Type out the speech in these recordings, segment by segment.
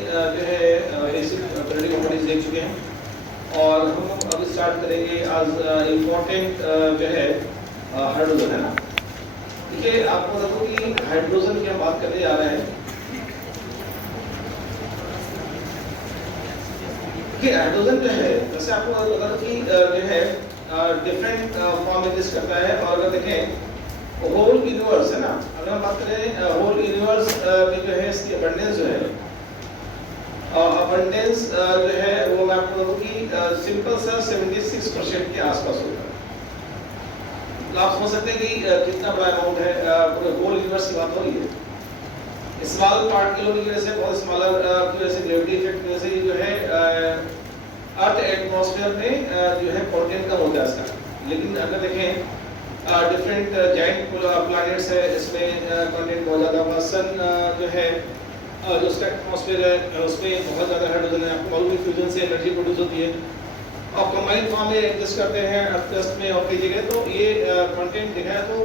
जो है basic periodic properties देख चुके हैं और हम अब स्टार्ट करेंगे आज इम्पोर्टेंट जो है हाइड्रोजन है ना। देखिए आपको बता दूं कि हाइड्रोजन की हम बात करने जा रहे हैं। देखिए हाइड्रोजन जो है जैसे आपको बता दूं कि जो है डिफरेंट फॉर्म एग्जिस्ट करता है और अगर देखें होल यूनिवर्स है ना, अगर हम बात करें होल यूनिवर्स में जो है इसकी अबंडेंस जो है अबंडेंस जो है वो मैं आपको बताऊं कि सिंपल सा 76% के आसपास होता है। तो आप समझ सकते हैं कि कितना बड़ा अमाउंट है। पूरे होल यूनिवर्स की बात हो रही है। स्मॉल पार्टिकलों की वजह से, बहुत स्मॉलर की वजह से, ग्रेविटी इफेक्ट की वजह से जो है अर्थ एटमॉस्फेयर में जो है कंटेंट कम होता है इसका। लेकिन अगर देखें डिफरेंट जाइंट प्लैनेट्स है, इसमें कंटेंट बहुत ज़्यादा होगा। सन जो है जो उसका एटमॉस्फेयर है उसमें बहुत ज़्यादा हाइड्रोजन है। आपको मालूम है फ्यूजन से एनर्जी प्रोड्यूस होती है और कंबाइंड फॉर्म में एग्जिस्ट करते हैं अर्थ क्रस्ट में और कई जगह। तो ये कंटेंट देखा है तो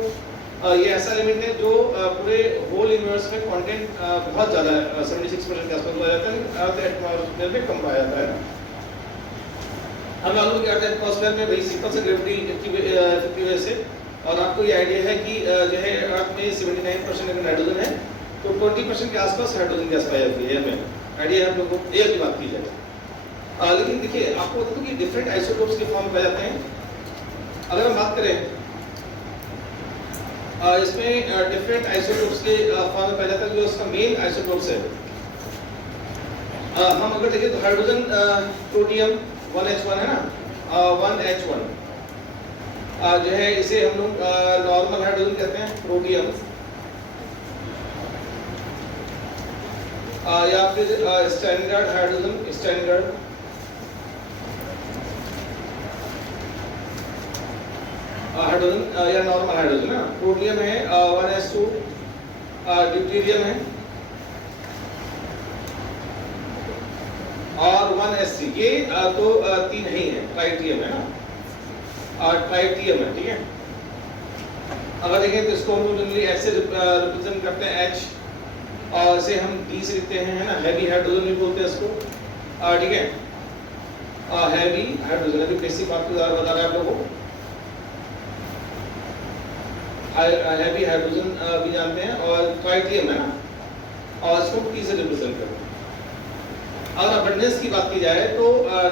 ये ऐसा एलिमेंट है जो पूरे होल यूनिवर्स में कंटेंट बहुत ज़्यादा 76% के आसपास पाया जाता है, अर्थ एटमॉस्फेयर में कम पाया जाता है। हम मालूम कि अर्थ एटमॉस्फेयर में भाई सिंपल से ग्रेविटी की वजह से, और आपको ये आइडिया है कि जो है अर्थ में 79% अगर हाइड्रोजन है तो 20% के आसपास हाइड्रोजन गैस पाई जाती है। हमें आइडिया है आप लोगों को, एक की बात की जाए। लेकिन देखिए आपको बता दूं कि डिफरेंट आइसोटोप्स के फॉर्म पाए जाते हैं। अगर हम बात करें इसमें डिफरेंट आइसोटोप्स के फॉर्म में पाया जाता है। जो उसका मेन आइसोटोप्स है हम अगर देखें तो हाइड्रोजन प्रोटियम 1H1 है ना, 1H1 जो है इसे हम लोग नॉर्मल हाइड्रोजन कहते हैं, प्रोटियम या फिर स्टैंडर्ड हाइड्रोजन, स्टैंडर्ड हाइड्रोजन या नॉर्मल हाइड्रोजन ना। प्रोटियम है 1S2, ड्यूटेरियम है और 1S3। ये तो तीन ही है। ट्राइटियम है ना, ट्राइटियम है, ठीक है। अगर देखें तो इसको हम लोग जनरली ऐसे रिप्रेजेंट करते हैं H, और इसे हम D से लिखते हैं है ना, हैवी हाइड्रोजन भी बोलते हैं इसको, ठीक है। हैवी हाइड्रोजन अभी बेसिक बात बता रहा है आप लोगों को। हैवी हाइड्रोजन भी जानते हैं और ट्राइटियम है ना, और इसको T से रिप्रेजेंट करते हैं। अगर अबंडेंस की बात की जाए तो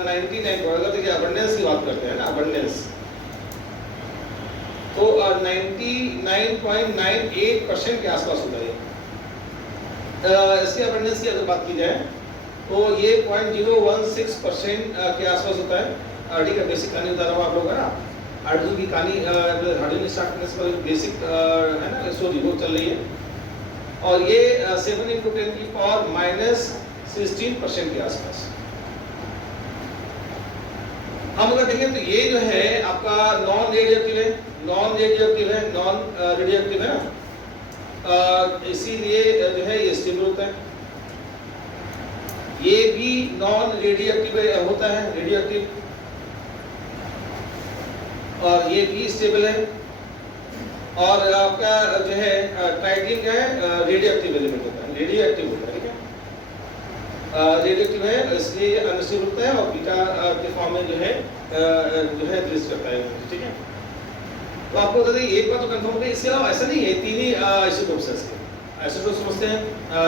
99, अगर देखिए अबंडेंस की बात करते हैं ना, अबंडेंस तो 99.98% के आसपास होता है। इसके अबंडेंस की अगर बात की जाए तो ये 0.016% के आसपास होता है, ठीक है। बेसिक कहानी बता रहा हूँ आप लोगों का ना, हाइड्रोजन की कहानी हाइड्रोजन स्टार्ट करने से पहले बेसिक है ना स्टोरी वो चल रही है। और ये 7 × 10⁻16% के आसपास। हम अगर देखें तो ये जो है आपका नॉन रेडियोएक्टिव है, नॉन रेडियोएक्टिव है, नॉन रेडियोएक्टिव है ना, इसीलिए जो है ये स्टेबल होता है। ये भी नॉन रेडियोएक्टिव होता है, रेडियोएक्टिव, और ये भी स्टेबल है। और आपका जो है ट्राइटियम क्या है, रेडियोएक्टिव एलिमेंट होता है, रेडियोएक्टिव होता है, ठीक है। रेडियोएक्टिव है इसलिए अनस्टेबल होता है और बीटा के फॉर्म में जो है एग्जिस्ट करता है, ठीक है। तो आपको बता दें एक बात तो कंफर्म है, इसके अलावा ऐसा नहीं है, तीन ही आइसोटोप्स हैं इसके। आइसोटोप्स समझते हैं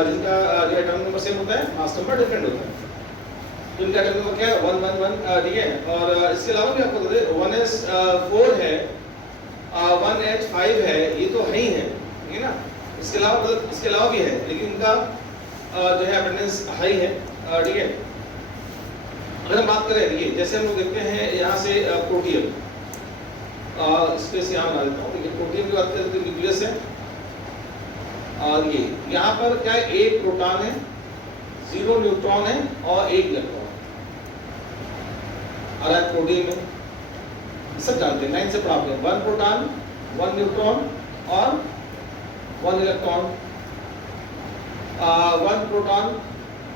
जिनका जो एटॉमिक नंबर सेम होता है, मास नंबर डिफरेंट होता है। तो इनका एटॉमिक नंबर क्या है 111, ठीक है। और इसके अलावा भी आपको बता दें 1S4 है, 1H5 है, ये तो है ही है, ठीक है ना। इसके अलावा मतलब इसके अलावा भी है, लेकिन इनका जो है अबंडेंस हाई है, ठीक है। अगर हम बात करें ये जैसे हम लोग देखते हैं यहाँ से प्रोटियम, स्पेस यहाँ बना देता हूँ। देखिए प्रोटियम की बात करें तो न्यूक्लियस है, और ये यहाँ पर क्या है, एक प्रोटॉन है, 0 न्यूट्रॉन है और 1 इलेक्ट्रॉन। और प्रोटीन में सब जानते हैं, 9 से पढ़ा हैं, 1 प्रोटॉन, 1 न्यूट्रॉन और 1 इलेक्ट्रॉन, 1 प्रोटॉन,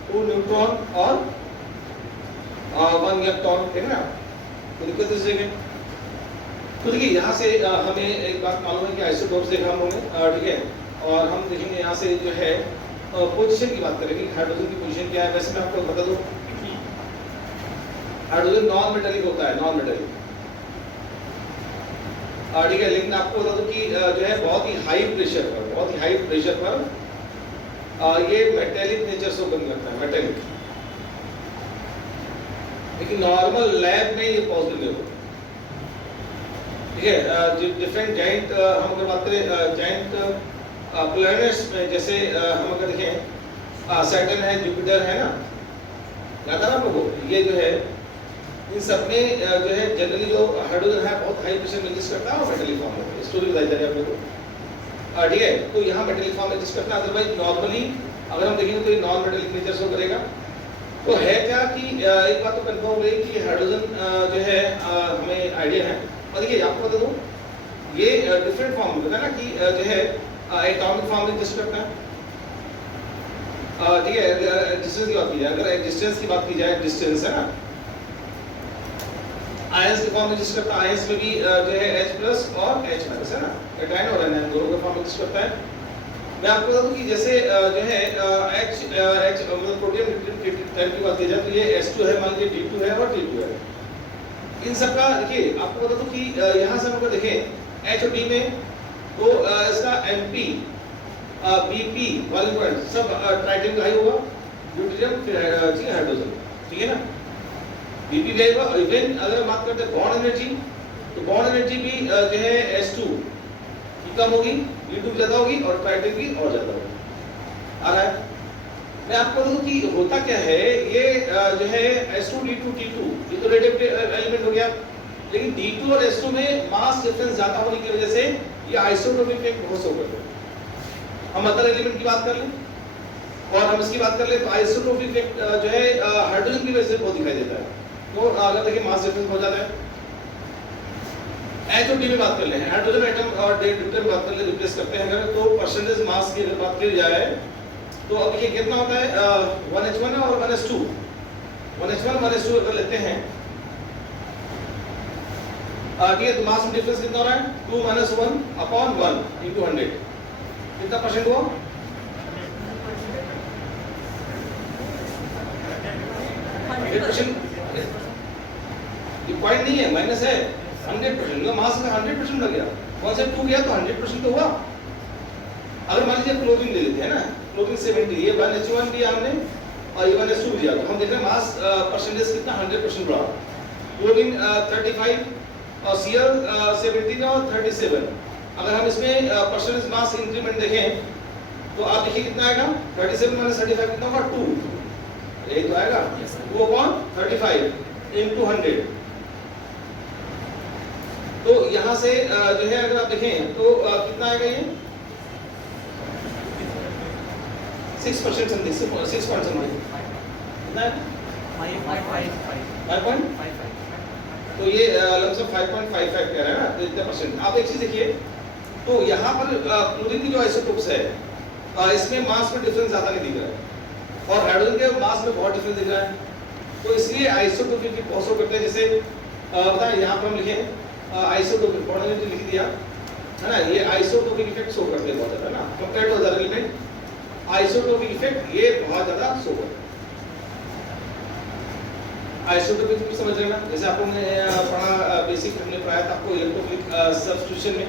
2 न्यूट्रॉन और 1 इलेक्ट्रॉन, ठीक है ना। तो दिक्कत इस जगह। तो देखिए यहाँ से हमें एक बात मालूम है कि आइसोटोप्स देखा हम लोगों ने, ठीक है। और हम देखेंगे यहाँ से जो है पोजीशन की बात करेंगे, हाइड्रोजन की पोजीशन क्या है। वैसे मैं आपको बता दूं, हाइड्रोजन नॉन मेटेलिक होता है, नॉन मेटेलिक, ठीक है। लेकिन आपको बता दूं कि जो है बहुत ही हाई प्रेशर पर, बहुत ही हाई प्रेशर पर ये मेटेलिक नेचर से बन जाता है, मेटेलिक। लेकिन नॉर्मल लैब में ये पॉसिबल नहीं होता, ठीक है। डिफरेंट जाइंट हम अगर बात करें जाइंट प्लैनेट्स में, जैसे हम अगर देखें सैटर्न है, जुपिटर है ना, याद है ना आपको, ये जो है इन सब में जो है जनरली जो हाइड्रोजन है बहुत हाई प्रेशर में एग्जिस्ट करता है और मेटेलिक फॉर्म में, स्टोरी बताई जा रही है आपको, ठीक है। तो यहाँ मेटेलिक फॉर्म में एग्जिस्ट करता है, अदरवाइज नॉर्मली अगर हम देखेंगे तो ये नॉन मेटेलिक नेचर शो करेगा। तो है क्या कि एक बात तो कंफर्म हो गई कि हाइड्रोजन जो है हमें आइडिया है। और देखिए आपको बता दूं, ये डिफरेंट फॉर्म में है ना कि जो है एटॉमिक फॉर्म में एग्जिस्ट करता है, ठीक है। डिस्टेंस की बात की जाए, अगर डिस्टेंस की बात की जाए, डिस्टेंस है ना, आयंस के फॉर्म में एग्जिस्ट करता है। आयंस में भी जो है H+ और H- है ना, कैटायन और एनायन दोनों का फॉर्म में एग्जिस्ट करता है। मैं आपको बता दूं कि जैसे जो है H मतलब प्रोटीन टाइप की बात की जाए तो ये S2 है, मान लीजिए D2 है और T2 है। इन सब का देखिए आपको बता दूं कि यहाँ से हम अगर देखें H और D में तो इसका MP BP वाले पॉइंट सब ट्राइटियम का हाई होगा, ड्यूटेरियम फिर हाइड्रोजन, ठीक है ना, BP भी आएगा। इवन अगर बात करते हैं बॉन्ड एनर्जी, तो बॉन्ड एनर्जी भी जो है S2 की कम होगी, D2 ज्यादा होगी और ट्राइटियम की और ज्यादा होगी, आ रहा है। मैं आपको बताऊं कि होता क्या है, ये जो है S2 D2 T2 ये तो रेडियोएक्टिव एलिमेंट हो गया, लेकिन D2 और S2 में मास डिफरेंस ज्यादा होने की वजह से ये आइसोटोपिक इफेक्ट बहुत शो करते हैं। हम अदर एलिमेंट की बात कर लें और हम इसकी बात कर लें तो आइसोटोपिक इफेक्ट जो है हाइड्रोजन की वजह से बहुत दिखाई देता है। तो अगर देखिए मास डिफरेंस हो जाता है। H और D में बात कर लें, हाइड्रोजन एटम और ड्यूटेरियम बात कर ले, रिप्लेस करते हैं अगर, तो परसेंटेज मास की अगर बात की जाए तो अब देखिए कितना होता है 1H1 और 1S2, 1H1 1S2 अगर लेते हैं, ठीक है, तो मास में डिफरेंस कितना हो रहा है 2 - 1/1 × 100, कितना परसेंट हुआ 100%। ये पॉइंट नहीं है, माइनस है, 100%। मास का 100% लग गया, 1 से 2 गया तो 100% तो हुआ। अगर मान लीजिए क्लोरीन ले लेते हैं ना, क्लोरीन 70, ये 1H1 दिया हमने और ये 1S2 दिया, तो हम देख रहे हैं मास परसेंटेज कितना 100% बढ़ा। क्लोरीन 35 और Cl 17 और 37। अगर हम इसमें परसेंटेज मास इंक्रीमेंट देखें तो आप देखिए कितना आएगा 37 - 35 कितना होगा 2, यही तो आएगा 2/35 × 100। तो यहाँ से जो है अगर आप देखें तो कितना आएगा ये 6% समथिंग, 6 पॉइंट समथिंग कितना है 5.55, तो ये लमसम 5.55 कह रहा है ना, तो इतना परसेंट। आप एक चीज देखिए, तो यहाँ पर क्लोरीन की जो आइसोटोप्स है इसमें मास में डिफरेंस ज्यादा नहीं दिख रहा है और हाइड्रोजन के मास में बहुत डिफरेंस दिख रहा है, तो इसलिए आइसोटोपिक भी बहुत शो करते हैं। जैसे बताएं यहाँ पर हम लिखे आइसोटोपिक, बॉन्ड एनर्जी लिख दिया है ना, ये आइसोटोपिक इफेक्ट शो करते हैं बहुत ज्यादा ना, compared to other element isotopic effect ये बहुत ज्यादा शो करते हैं। आइसोटोपिक समझ रहे हैं ना, जैसे आपको ने पढ़ा बेसिक हमने पढ़ाया था आपको इलेक्ट्रोफिलिक सब्स्टिट्यूशन में,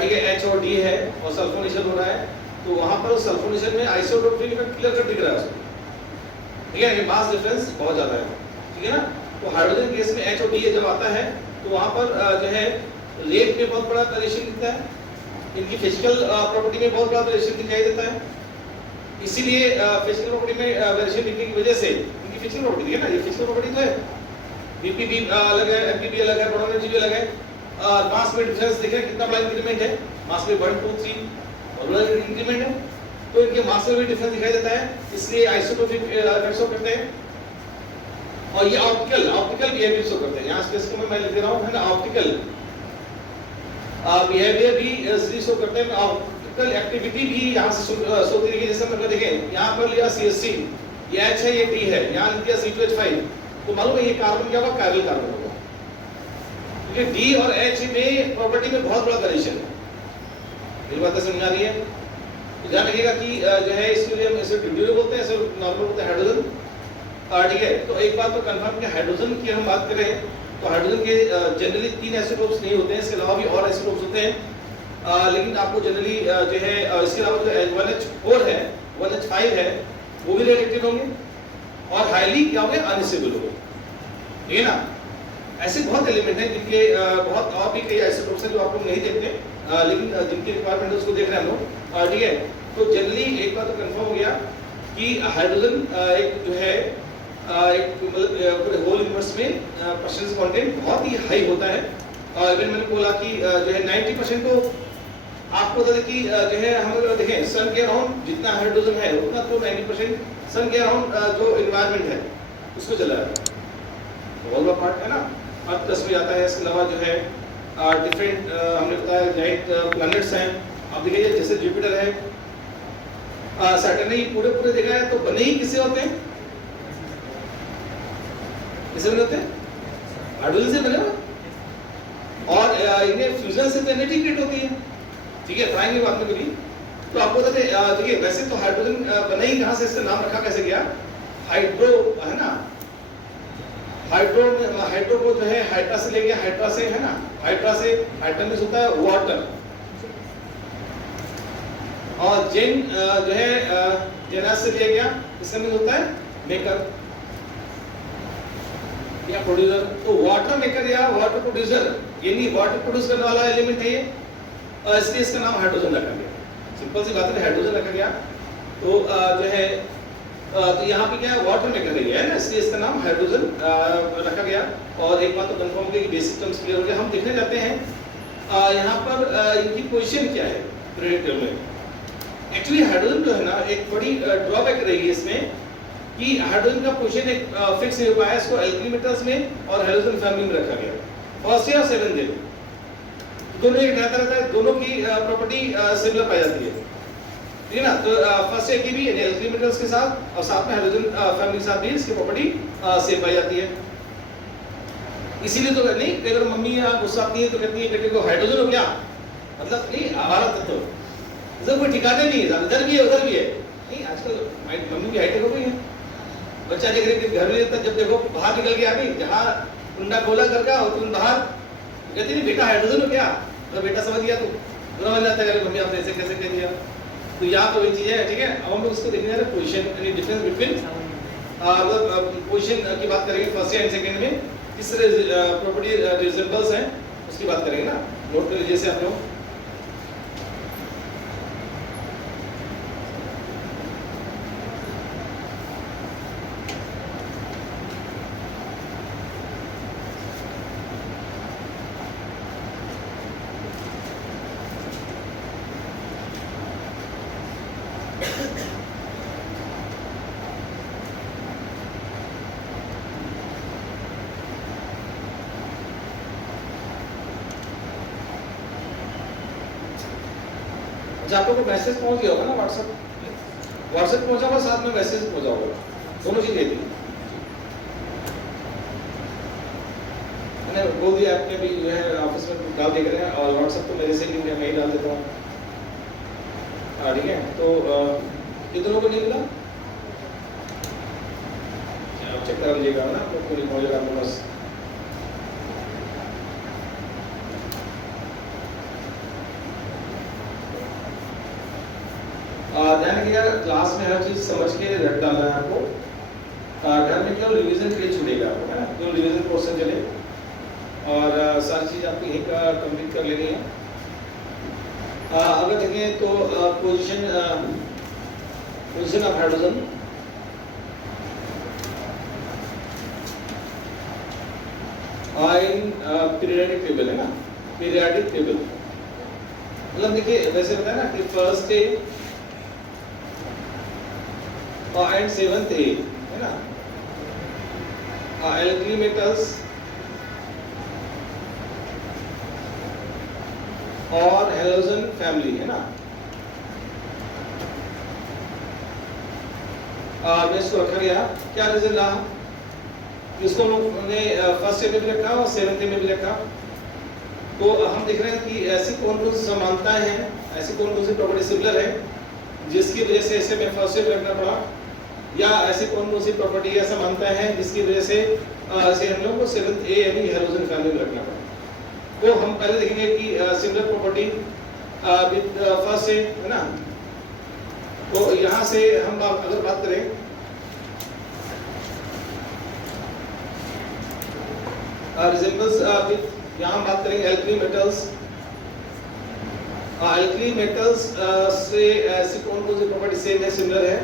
ठीक है, H और D है और सल्फोनेशन हो रहा है, तो वहां पर सल्फोनेशन में आइसोटोपिक इफेक्ट क्लियर कट दिख रहा है उसमें, ठीक है, ये मास डिफरेंस बहुत ज्यादा है, ठीक है ना। तो हाइड्रोजन केस में H और D जब आता है तो वहां पर जो है रेट में बहुत बड़ा वेरिएशन दिखता है, इनकी फिजिकल प्रॉपर्टी में बहुत बड़ा वेरिएशन दिखाई देता है, इसीलिए फिजिकल प्रॉपर्टी में वेरिएशन दिखने की वजह से इनकी फिजिकल प्रॉपर्टी है ना, ये फिजिकल प्रॉपर्टी तो है, बीपी भी अलग है, एमपी भी अलग है, बॉन्ड एनर्जी भी अलग है, मास में डिफरेंस देखें कितना बड़ा इंक्रीमेंट है, मास में 1 2 3 और बड़ा इंक्रीमेंट है, तो इनके मास में भी डिफरेंस दिखाई देता है, इसलिए आइसोटोपिक इफेक्ट शो करते हैं। और ये ऑप्टिकल बिहेवियर शो करते हैं, यहाँ स्पेस को मैं लिख दे रहा हूँ है ना, ऑप्टिकल बिहेवियर भी इसलिए शो करते हैं, ऑप्टिकल एक्टिविटी भी यहाँ से शो करेगी। जैसे हम देखें यहाँ पर लिया CH3, ये H है, ये D है, यहाँ लिख दिया C2H5, तो मालूम है ये कार्बन क्या होगा, कायरल कार्बन होगा, क्योंकि D और H में प्रॉपर्टी में बहुत बड़ा वेरिएशन है। मेरी बात समझ आ रही है? तो ध्यान रखिएगा कि जो है इसके लिए हम इसे ड्यूरेबल बोलते हैं, इसे नॉर्मल बोलते हैं हाइड्रोजन। ठीक है, तो एक बात तो कंफर्म कि हाइड्रोजन की हम बात करें तो हाइड्रोजन के जनरली 3 आइसोटोप्स नहीं होते हैं, इसके अलावा भी और आइसोटोप्स होते हैं। लेकिन आपको जनरली जो है इसके अलावा जो 1H4 है, 1H5 है, वो भी रिएक्टिव होंगे और हाईली क्या होंगे, अनस्टेबल होंगे, ठीक है ना। ऐसे बहुत एलिमेंट हैं जिनके बहुत और भी कई आइसोटोप्स हैं जो आप लोग नहीं देखते, लेकिन जिनकी रिक्वायरमेंट है उसको देख रहे हैं हम लोग, ठीक है। तो जनरली एक बात तो कंफर्म हो गया कि हाइड्रोजन एक जो है एक मतलब पूरे होल यूनिवर्स में परसेंटेज कंटेंट बहुत ही हाई होता है। इवन मैंने बोला कि जो है 90% तो आपको बता दें कि जो है हम अगर देखें सन के अराउंड जितना हाइड्रोजन है उतना तो 90% सन के अराउंड जो एनवायरनमेंट है उसको चला जाता है, बहुत बड़ा पार्ट है ना, अर्थ प्लस में जाता है। इसके अलावा जो है डिफरेंट हमने बताया जाइंट प्लैनेट्स हैं, आप देखिए जैसे जुपिटर है, सैटर्न ही पूरे देखा है तो बने ही किससे होते हैं, किससे बने होते हैं, हाइड्रोजन से बने हुए, और इनमें फ्यूजन से तो एनर्जी क्रिएट होती है, ठीक है, ट्राएंगे बाद में कभी। तो आपको बताते देखिए वैसे तो हाइड्रोजन बना ही कहाँ से, इसका नाम रखा कैसे गया, हाइड्रो है ना, हाइड्रो को जो है हाइड्रा से ले गया, हाइड्रा से है ना, हाइड्रा से हाइड्रा मींस होता है वाटर, और जेन जो है जेनस से लिया गया, इसका मींस होता है मेकर या प्रोड्यूसर। तो वाटर मेकर या वाटर प्रोड्यूसर यानी वाटर प्रोड्यूस करने वाला एलिमेंट है ये, इसलिए इसका नाम हाइड्रोजन रखा गया। सिंपल सी बात है, हाइड्रोजन रखा गया। तो जो है तो यहाँ पे क्या है, वाटर मेकर नहीं है ना, इसलिए इसका नाम हाइड्रोजन रखा गया। और एक बात तो कंफर्म हो गई कि बेसिक टर्म्स क्लियर हो गए। हम देखने जाते हैं यहाँ पर इनकी पोजीशन क्या है पीरियोडिक टेबल में। एक्चुअली हाइड्रोजन जो है ना एक बड़ी ड्रॉबैक रहेगी इसमें कि हाइड्रोजन का पोजीशन एक फिक्स नहीं हो पाया, इसको एल्कली मेटल्स में और हाइड्रोजन फैमिली में रखा गया, फर्स्ट या सेवन डे दोनों एक रहता है, दोनों की प्रॉपर्टी सिमिलर पाई जाती है, ठीक है ना। तो फर्स्ट ए की भी एल्कली मेटल्स के साथ और साथ में हाइड्रोजन फैमिली के साथ भी इसकी प्रॉपर्टी सेम पाई जाती है। इसीलिए तो नहीं, अगर मम्मी गुस्सा आती है तो कहती है बेटे को हाइड्रोजन हो गया, मतलब नहीं आवारा तत्व, इसका कोई ठिकाने नहीं है, इधर भी है उधर भी है नहीं। आजकल मम्मी की हाइटेक हो गई है, बच्चा देख रहे घर में तक जब देखो बाहर निकल गया, नहीं जहाँ कुंडा खोला कर का और तुम बाहर कहते नहीं बेटा हाइड्रोजन हो गया, तो बेटा समझ गया, तो बुरा बन जाता है मम्मी आपने ऐसे कैसे कह दिया। तो यहाँ तो वही चीज़ है, ठीक है। अब हम लोग उसको देखने जा रहे हैं पोजीशन यानी डिफरेंस बिटवीन मतलब पोजीशन की बात करेंगे फर्स्ट एंड सेकंड में, किस तरह प्रॉपर्टी रिजेंबल्स हैं उसकी बात करेंगे ना। नोट कर लीजिए जैसे आप लोग आप लोगों को मैसेज पहुंच गया होगा ना, व्हाट्सएप पहुंचा होगा, साथ में मैसेज पहुंचा होगा, दोनों चीजें थी। मैंने बोल दिया आपने भी जो है ऑफिस में डाल देख रहे हैं, और व्हाट्सएप तो मेरे से भी मैं ही डाल देता हूँ, ठीक है। तो ये दोनों को नहीं मिला, आप चेक कर लीजिएगा ना, आपको नहीं पहुंचेगा आपके पास। ध्यान रखिएगा क्लास में हर चीज समझ के रट डालना है आपको, घर में केवल रिवीजन के लिए छूटेगा आपको, है ना, केवल रिवीजन पोर्शन चले और सारी चीज आपको यहीं का कंप्लीट कर लेनी है। अगर देखें तो position of hydrogen in periodic table है ना, पीरियोडिक टेबल मतलब देखिए वैसे होता है ना कि फर्स्ट डे एंड सेवंथ ए है ना, एल्कली मेटल्स और हैलोजन फैमिली है ना। में इसको रखा गया, क्या रीजन रहा, इसको हमने फर्स्ट डे में भी रखा और सेवंथ डे में भी रखा। तो हम देख रहे हैं कि ऐसी कौन कौन सी समानताएं हैं, ऐसी कौन कौन सी प्रॉपर्टी सिमिलर है जिसकी वजह से इसे मैं फर्स्ट ईयर रखना पड़ा, या ऐसी कौन सी प्रॉपर्टी ऐसा मानता है जिसकी वजह से इसे हम लोग को 7th A यानी हैलोजन फैमिली में रखना पड़ा। तो हम पहले देखेंगे कि similar property with first A, है ना। तो यहाँ से हम अगर बात करें रिजेंबल्स विद, यहाँ हम बात करेंगे एल्कली मेटल्स। एल्कली मेटल्स से ऐसी कौन सी प्रॉपर्टी सेम है, सिमिलर है।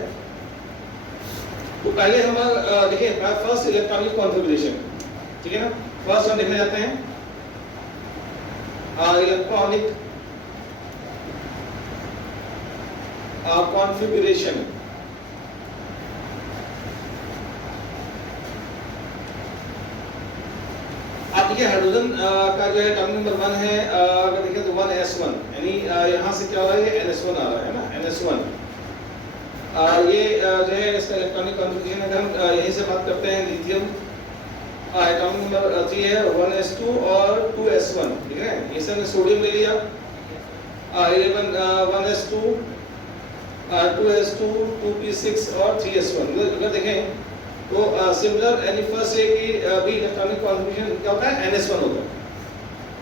तो पहले हम देखिए फर्स्ट इलेक्ट्रॉनिक कॉन्फ़िगरेशन, ठीक है ना। फर्स्ट हम देखने जाते हैं इलेक्ट्रॉनिक कॉन्फ़िगरेशन। आप देखिए हाइड्रोजन का जो है एटॉमिक नंबर 1 है, अगर देखें तो 1s1, यानी यहाँ से क्या हो रहा है, ये NS1 आ रहा है ना, NS1। ये जो है इसका इलेक्ट्रॉनिक कॉन्फ़िगरेशन, अगर हम यहीं से बात करते हैं लिथियम एटॉमिक नंबर 3 है 1s2 और 2s1, ठीक है। इसे हमने सोडियम ले लिया 1s2 2s2 2p6 और 3s1। अगर देखें तो सिमिलर यानी फर्स्ट ए की भी इलेक्ट्रॉनिक कॉन्फ़िगरेशन क्या होता है, NS1 होता है।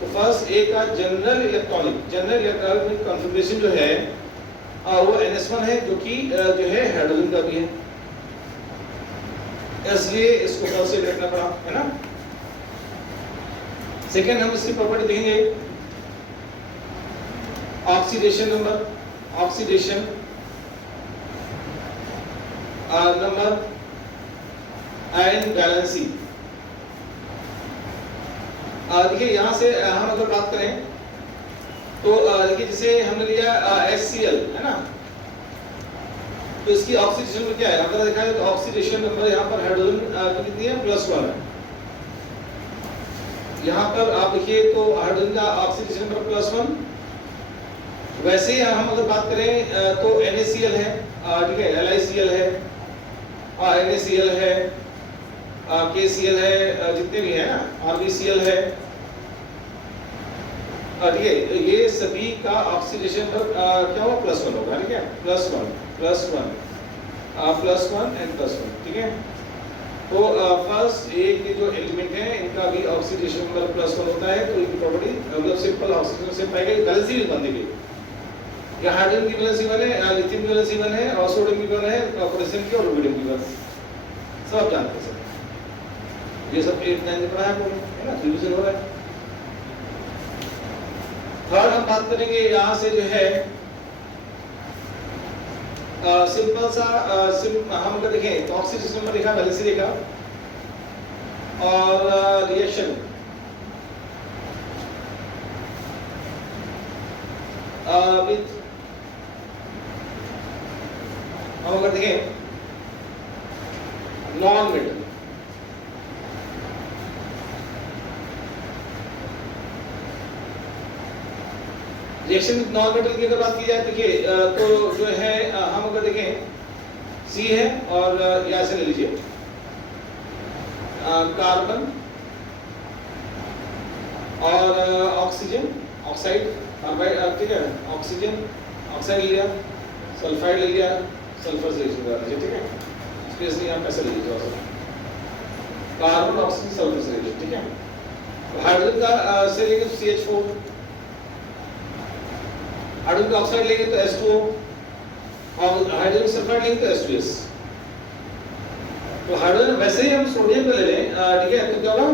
तो फर्स्ट ए का जनरल इलेक्ट्रॉनिक कॉन्फ़िगरेशन जो है वो NS1 है, जो कि जो है हाइड्रोजन का भी है, इसलिए इसको फर्स्ट ए रखना पड़ा, है ना। सेकेंड हम इसकी प्रॉपर्टी देखेंगे oxidation number, oxidation number and valency. देखिए यहाँ से हम अगर बात करें तो देखिए जैसे हमने लिया HCl, है ना। तो इसकी ऑक्सीडेशन में क्या है, अगर देखा जाए तो ऑक्सीडेशन नंबर यहाँ पर हाइड्रोजन कितनी है, +1 है। यहाँ पर आप देखिए तो हाइड्रोजन का ऑक्सीडेशन नंबर +1। वैसे ही हम अगर बात करें तो NaCl है, ठीक है, LiCl है, NaCl है, KCl है, जितने भी है ना, RbCl है, ठीक है। ये सभी का ऑक्सीडेशन पर क्या होगा, +1 होगा, ठीक है, +1 एंड +1, ठीक है। तो फर्स्ट ए के जो एलिमेंट है इनका भी ऑक्सीडेशन नंबर +1 होता है। तो इनकी प्रॉपर्टी मतलब सिंपल ऑक्सीजन से पाई गई बैलेंस भी बन गई। या हाइड्रोजन की बैलेंस 1 है, लिथियम की बैलेंस 1 है, और सोडियम की 1 है, पोटेशियम की और रुबिडियम की 1, सब आप जानते हैं। ये सब 8-9 में पढ़ा है, ना, रिवीजन हो रहा है। थर्ड हम बात करेंगे यहाँ से जो है सिंपल सा हम अगर देखें तो ऑक्सीडेशन नंबर देखा, बैलेंस देखा, और रिएक्शन विद हम अगर देखें non metal, reaction with non metal की अगर बात की जाए, देखिए तो जो है हम अगर देखें C है, और यहाँ से ले लीजिए कार्बन और ऑक्सीजन ऑक्साइड कार्बाइड, ठीक है, ऑक्सीजन ऑक्साइड ले लिया, सल्फाइड ले लिया, सल्फर से रिएक्शन करा लीजिए, ठीक है। स्पेशली यहाँ पैसे ले लीजिए, कार्बन ऑक्सीजन सल्फर से रिएक्शन, ठीक है। हाइड्रोजन का से लेंगे तो CH4, हाइड्रोजन का ऑक्साइड लेंगे तो H2O, और हाइड्रोजन सल्फाइड लेंगे तो H2S। तो हाइड्रोजन वैसे ही हम सोडियम का ले लें, ठीक है, तो क्या होगा,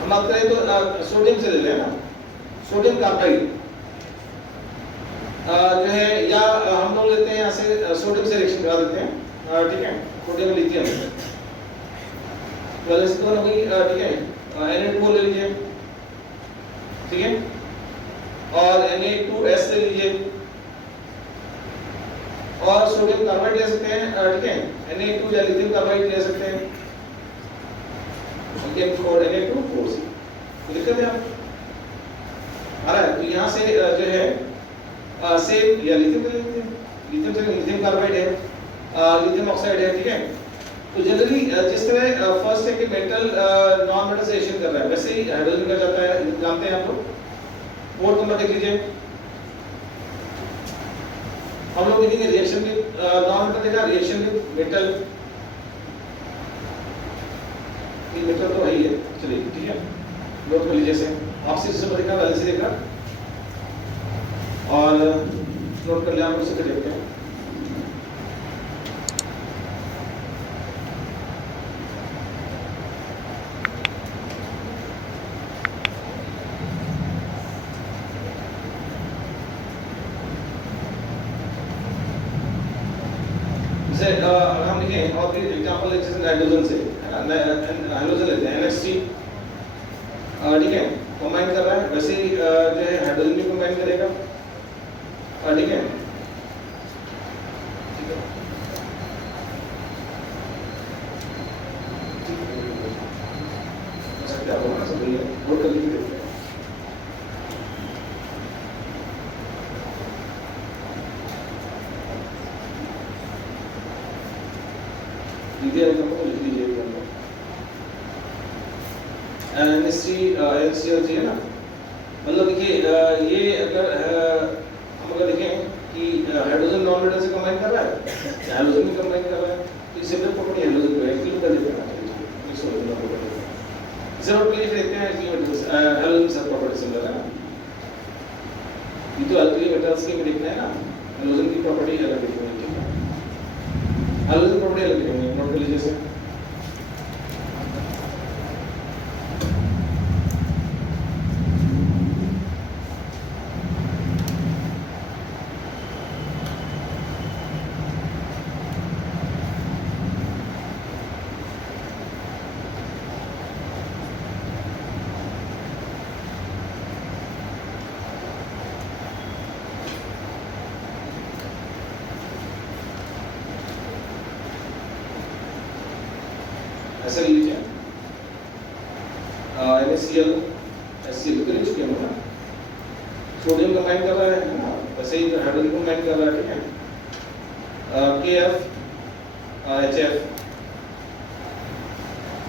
हम बात करें तो सोडियम से ले लें ना, सोडियम कार्बाइड जो है, या हम लोग लेते हैं यहाँ से सोडियम से रिएक्शन करा देते हैं, ठीक है, सोडियम लिथियम बैलेंस तो हो गई, ठीक है। Na2 ले लीजिए, ठीक है, और Na2S ले लीजिए, और सोडियम कार्बाइड ले सकते हैं, ठीक है, Na2 या लिथियम कार्बाइड ले सकते हैं, Na2 दिक्कत है आ रहा है। तो यहाँ से जो है सेम या लिथियम ले लेते हैं, लिथियम से लिथियम कार्बाइड है, लिथियम ऑक्साइड है, ठीक है। तो जनरली जिस तरह फर्स्ट है कि मेटल नॉन मेटल से रिएक्शन कर रहा है, वैसे ही हाइड्रोजन का जाता है, जानते हैं आप लोग। फोर्थ नंबर देख लीजिए हम लोग लिखेंगे रिएक्शन विद नॉन मेटल देखा, रिएक्शन विद मेटल, ये मेटल तो वही है, चलिए ठीक है, नोट कर लीजिए से ऑक्सीजन सिस्टम देखा, वैलेंसी देखा और नोट कर लिया, हम उससे देखते हैं। जैसे अगर हम लिखें और भी एग्जांपल ले जैसे हाइड्रोजन से, हाइड्रोजन लेते हैं NH3, ठीक है, कंबाइन कर रहा है, वैसे ही जो है हाइड्रोजन भी कंबाइन करेगा, ठीक है, क्या बोलना सब ये नोट कर लीजिए। लिख लीजिए NH3 है ना, मतलब देखिए ये अगर हम अगर देखें कि हाइड्रोजन नॉन मेटल से कंबाइन कर रहा है, हाइड्रोजन भी कंबाइन कर रहा है, तो इससे सिमिलर प्रॉपर्टी हाइड्रोजन को एक्टिव कर देते हैं ना, इस सिमिलर प्रॉपर्टी इसे और प्लीज देखते हैं कि हाइड्रोजन से प्रॉपर्टी सिमिलर है ना, ये तो अल्कली मेटल्स के में देखना है ना, हाइड्रोजन की प्रॉपर्टी अलग देखनी है, ठीक है, हाइड्रोजन प्रॉपर्टी अलग देखनी है, नोट कर लीजिए से। ऐसा लीजिए NaCl HCl तो लिख चुके हैं ना, सोडियम कंबाइन कर रहा है ना, वैसे ही हाइड्रोजन कंबाइन कर रहा है, ठीक है, KF HF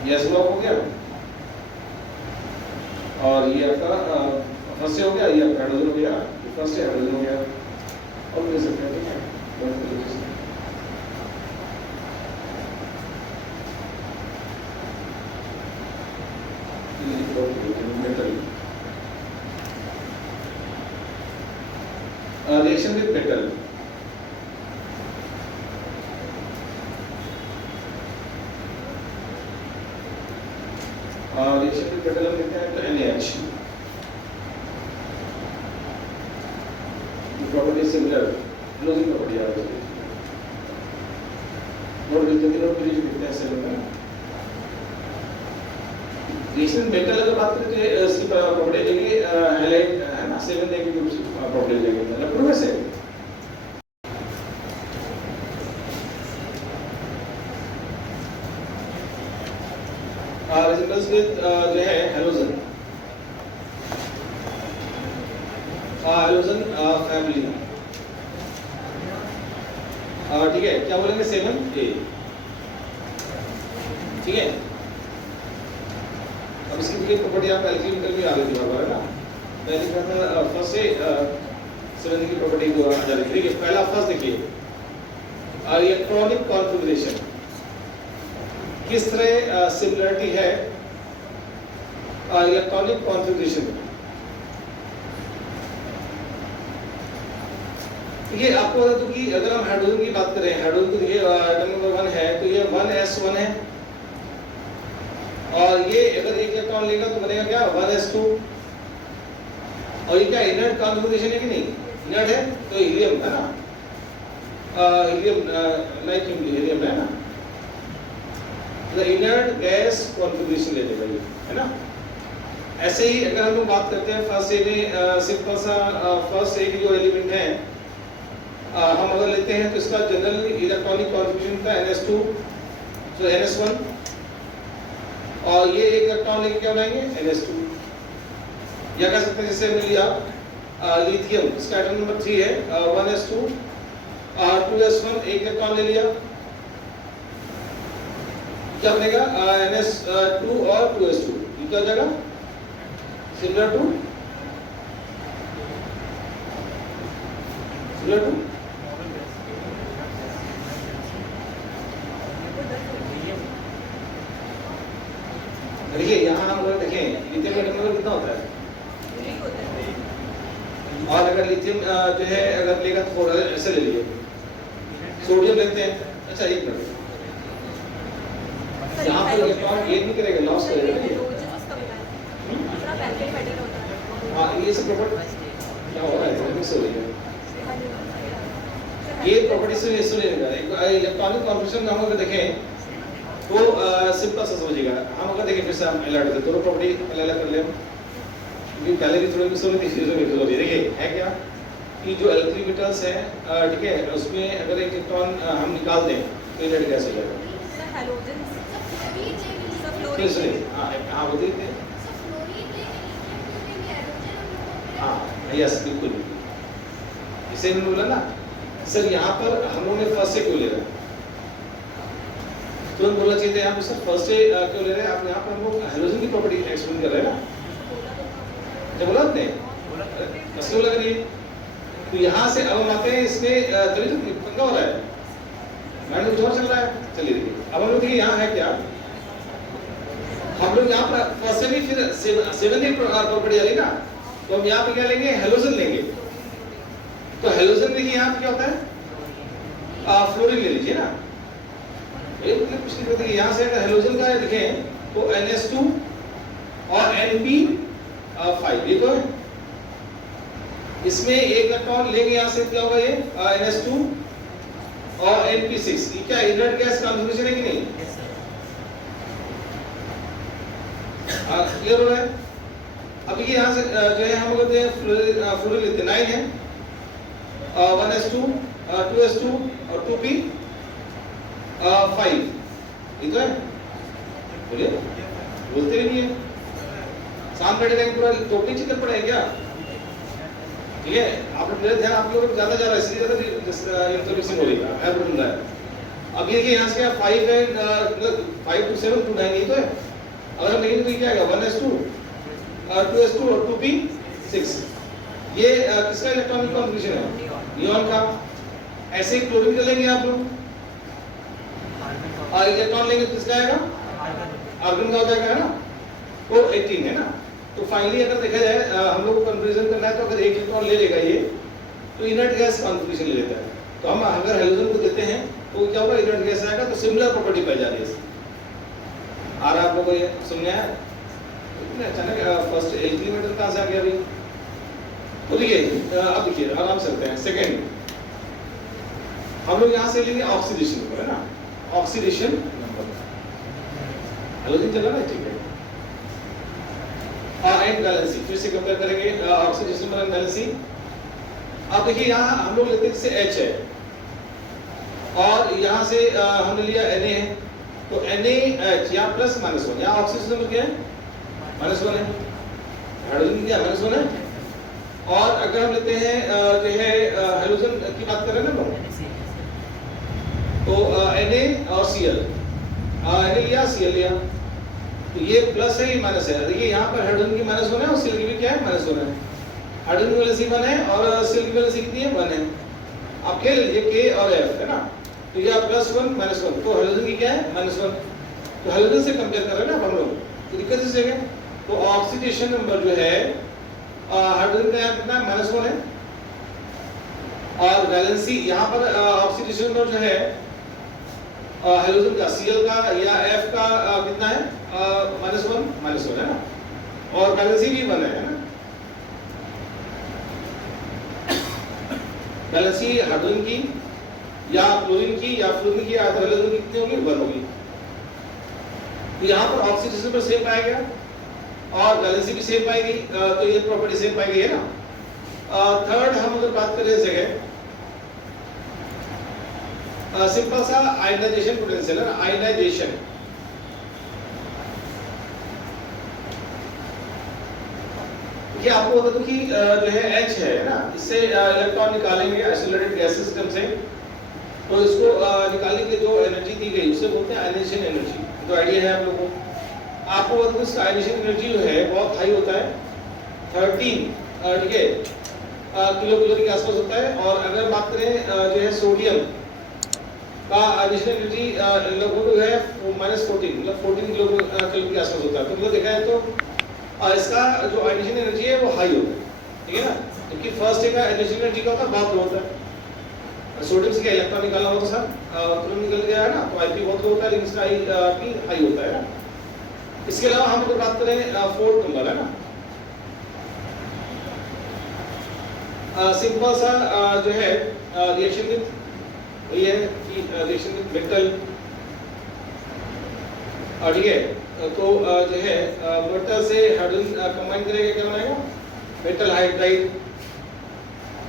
ये ब्लॉक हो गया और ये आपका फर्स्ट हो गया, ये हाइड्रोजन हो गया, फर्स्ट हाइड्रोजन हो गया और ले सकते हैं, ठीक है, reaction with metal, reaction with metal हम लिखते हैं तो NaH, property similar, closing property आ रही है, नोट जल्दी नोट करिए, लिखते हैं सिमिलर। रिएक्शन मेटल अगर बात करें तो इसकी प्रॉपर्टी लेंगे हैलाइड है ना, 7 लेंगे कि उसकी प्रॉपर्टी लेंगे, मतलब पूरा से रेजोनेंस विद जो है हैलोजन, हैलोजन फैमिली, ठीक है, क्या बोलेंगे 7A, ठीक है। अब इसकी भी प्रॉपर्टी आप एल्किल मेटल भी आ रही थी वहां पर है ना, मैं लिख रहा था फर्स्ट से 7 की प्रॉपर्टी को आ जा रही है। पहला फर्स्ट देखिए इलेक्ट्रॉनिक कॉन्फ़िगरेशन, किस तरह सिमिलरिटी है इलेक्ट्रॉनिक कॉन्फ़िगरेशन। ये आपको बता दूं कि अगर हम हाइड्रोजन की बात करें, हाइड्रोजन तो देखिए आइटम नंबर 1 है, तो ये 1s1 है और ये अगर एक इलेक्ट्रॉन लेगा तो बनेगा क्या 1s2, और ये क्या इनर्ट कॉन्फ़िगरेशन है कि नहीं, इनर्ट है तो हीलियम है ना, हीलियम नाइट्रोजन हीलियम है ना, तो इनर्ट गैस कॉन्फ़िगरेशन ले लेगा ये है ना। ऐसे ही अगर हम लोग बात करते हैं फर्स्ट ए में सिंपल सा फर्स्ट ए की जो एलिमेंट है हम अगर लेते हैं तो इसका जनरल इलेक्ट्रॉनिक कॉन्फ़िगरेशन था NS2, तो NS1 और ये एक इलेक्ट्रॉन लेके क्या बनाएंगे NS2, या कह सकते हैं जैसे हमने लिया लिथियम, इसका एटम नंबर 3 है 1s2 2s1, एक इलेक्ट्रॉन ले लिया, क्या बनेगा NS2 और 2s2, ये क्या हो जाएगा सिमिलर टू देखिए यहाँ हम अगर देखें लिथियम का टर्नओवर कितना होता है, और अगर लिथियम जो है अगर लेगा तो थोड़ा ऐसे ले लीजिए, सोडियम लेते हैं, अच्छा एक मिनट, यहाँ पर इलेक्ट्रॉन गेन नहीं करेगा, लॉस करेगा। हाँ ये सब प्रॉपर्टी क्या हो रहा है, मिक्स हो रही है ये प्रॉपर्टी से हिस्सा लेगा। इलेक्ट्रॉनिक कॉन्फिगरेशन में हम अगर देखें तो सिंपल सा समझिएगा, हम अगर देखें फिर से हम अलग करते दोनों प्रॉपर्टी अलग कर ले, क्योंकि पहले भी थोड़ी मिस हो रही थी, चीज़ों में मिस हो रही है। देखिए है क्या कि जो एल्कली मेटल्स हैं ठीक है, उसमें अगर एक इलेक्ट्रॉन हम निकाल दें तो इनर्ट गैस हो जाएगा। हाँ बताइए थे, हाँ यस बिल्कुल बिल्कुल, इसे मैंने बोला ना सर, यहाँ पर हम लोगों ने फर्स्ट से क्यों ले रहे हैं, तुरंत बोलना चाहिए यहाँ पे सर फर्स्ट से क्यों ले रहे हैं आप, यहाँ पर हम लोग हाइड्रोजन की प्रॉपर्टी एक्सप्लेन कर रहे हैं ना, क्या बोला आपने, मसला लग रही है। तो यहाँ से अब हम आते हैं इसमें तभी तो पंगा हो रहा है, मैंने कुछ और चल रहा है। चलिए देखिए अब हम लोग देखिए यहाँ है क्या, हम लोग यहाँ पर फर्स्ट से भी फिर सेवन की प्रॉपर्टी आ रही ना, तो हम यहाँ पे क्या लेंगे, हेलोजन लेंगे। तो हेलोजन देखिए यहाँ पे क्या होता है, फ्लोरीन ले लीजिए ना, एक मतलब कुछ नहीं देखिए यहाँ से अगर हेलोजन का देखें तो NH2 और NP5 ये तो है, इसमें एक इलेक्ट्रॉन लेंगे यहाँ से क्या होगा, ये NH2 और NP6, ये क्या इनर्ट गैस कॉन्फिगरेशन है कि नहीं, क्लियर हो रहा है। अब ये यहाँ से जो है हम कहते हैं फ्लोरीन लेते हैं 9 है, 1s2 2s2 और 2p5 ये तो है, बोलिए बोलते नहीं है, शाम बैठे रहेंगे पूरा टोपी चिकन पड़ेगा क्या, ठीक है। आप मेरा ध्यान आप लोगों को ज्यादा जा रहा है, इसलिए ज्यादा इंट्रोड्यूसिंग हो रही है, अब ये यहाँ से क्या 5 है, मतलब 5 to 7 to 9 ये तो है, अगर हम लेंगे तो क्या आएगा 1s2 2s2 और 2p6, ये किसका इलेक्ट्रॉनिक कॉन्फिगरेशन है, नियॉन का। ऐसे ही क्लोरीन का लेंगे आप लोग, और इलेक्ट्रॉन लेंगे तो किसका आएगा, आर्गन का हो जाएगा है ना, तो 18 है ना। तो फाइनली अगर देखा जाए हम लोग को कंपैरिजन करना है तो अगर एक इलेक्ट्रॉन ले लेगा ये तो इनर्ट गैस कॉन्फिगरेशन ले लेता है, तो हम अगर हेलोजन को देते हैं तो क्या होगा, इनर्ट गैस आएगा, तो सिमिलर प्रॉपर्टी पाई जा रही है। आ रहा है आप लोगों को ये सुनने आया, इतने अचानक फर्स्ट एल्कली मेटल कहाँ से आ गया अभी। तो देखिए अब देखिए आराम से करते हैं। सेकेंड हम लोग यहाँ से लेंगे ऑक्सीडेशन नंबर है ना, ऑक्सीडेशन नंबर हेलोजन चला ना, ठीक है। एंड वैलेंसी फिर से कंपेयर करेंगे ऑक्सीडेशन नंबर एंड वैलेंसी। अब देखिए यहाँ हम लोग लेते हैं जैसे H है और यहाँ से हमने लिया Na है, तो NaH यहाँ प्लस -1, यहाँ ऑक्सीडेशन नंबर क्या है -1 है, हाइड्रोजन क्या -1 है। और अगर हम लेते हैं जो है हेलोजन की बात कर रहे हैं ना लोग, तो Na और Cl, Na लिया Cl लिया, तो ये प्लस है ये माइनस है। देखिए यहाँ पर हाइड्रोजन की -1 है और Cl की भी क्या है -1 है, हाइड्रोजन की वैलेंसी 1 है और Cl की वैलेंसी कितनी है 1 है। आप खेल लीजिए K और F है ना, तो यह +1 -1, तो हाइड्रोजन की क्या है -1, तो हाइड्रोजन से कंपेयर कर रहे हैं ना हम लोग, तो दिक्कत इस जगह। तो ऑक्सीडेशन नंबर जो है हाइड्रोजन का यहाँ कितना -1 है, और वैलेंसी यहाँ पर ऑक्सीडेशन नंबर जो है हाइड्रोजन का Cl का या F का कितना है -1 है ना, और वैलेंसी भी 1 है ना। वैलेंसी हाइड्रोजन की या क्लोरीन की या फ्लोरीन की या हाइड्रोजन की कितनी होगी 1 होगी। तो यहाँ पर ऑक्सीडेशन पर सेम पाएगा और वैलेंसी भी सेम पाएगी, तो ये प्रॉपर्टी सेम पाई गई है ना। थर्ड हम अगर बात करें इस जगह सिंपल सा आयनाइजेशन पोटेंशियल है, आयनाइजेशन ये आपको बता दूं कि जो है H है ना, इससे इलेक्ट्रॉन निकालेंगे आइसोलेटेड गैस सिस्टम से, तो इसको निकालने के लिए जो एनर्जी दी गई उसे बोलते हैं आयनाइजेशन एनर्जी। तो आइडिया है आप लोगों को। आपको बता दूं इसका आयनाइजेशन एनर्जी जो है बहुत हाई होता है, 13 ठीक है किलो के आसपास होता है। और अगर बात करें जो है सोडियम, का एडिशनल एनर्जी लगभग है -14 मतलब 14 किलो कैलोरी के आसपास होता है। तो मतलब देखा है तो इसका जो एडिशनल एनर्जी है वो हाई होता है, ठीक है ना, जबकि फर्स्ट डे का एडिशनल एनर्जी का होता है बहुत लो होता है। सोडियम से क्या इलेक्ट्रॉन निकालना होता है सर, तुरंत निकल गया है ना, तो आईपी बहुत लो होता है लेकिन इसका आईपी हाई होता है ना। इसके अलावा हम अगर बात करें फोर्थ नंबर है ना, सिंपल सा जो है रिएक्शन विद ये है कि रिएक्शन विद मेटल, ठीक है, तो जो है मेटल से हाइड्रोजन कंबाइन करेगा क्या बनेगा मेटल हाइड्राइड।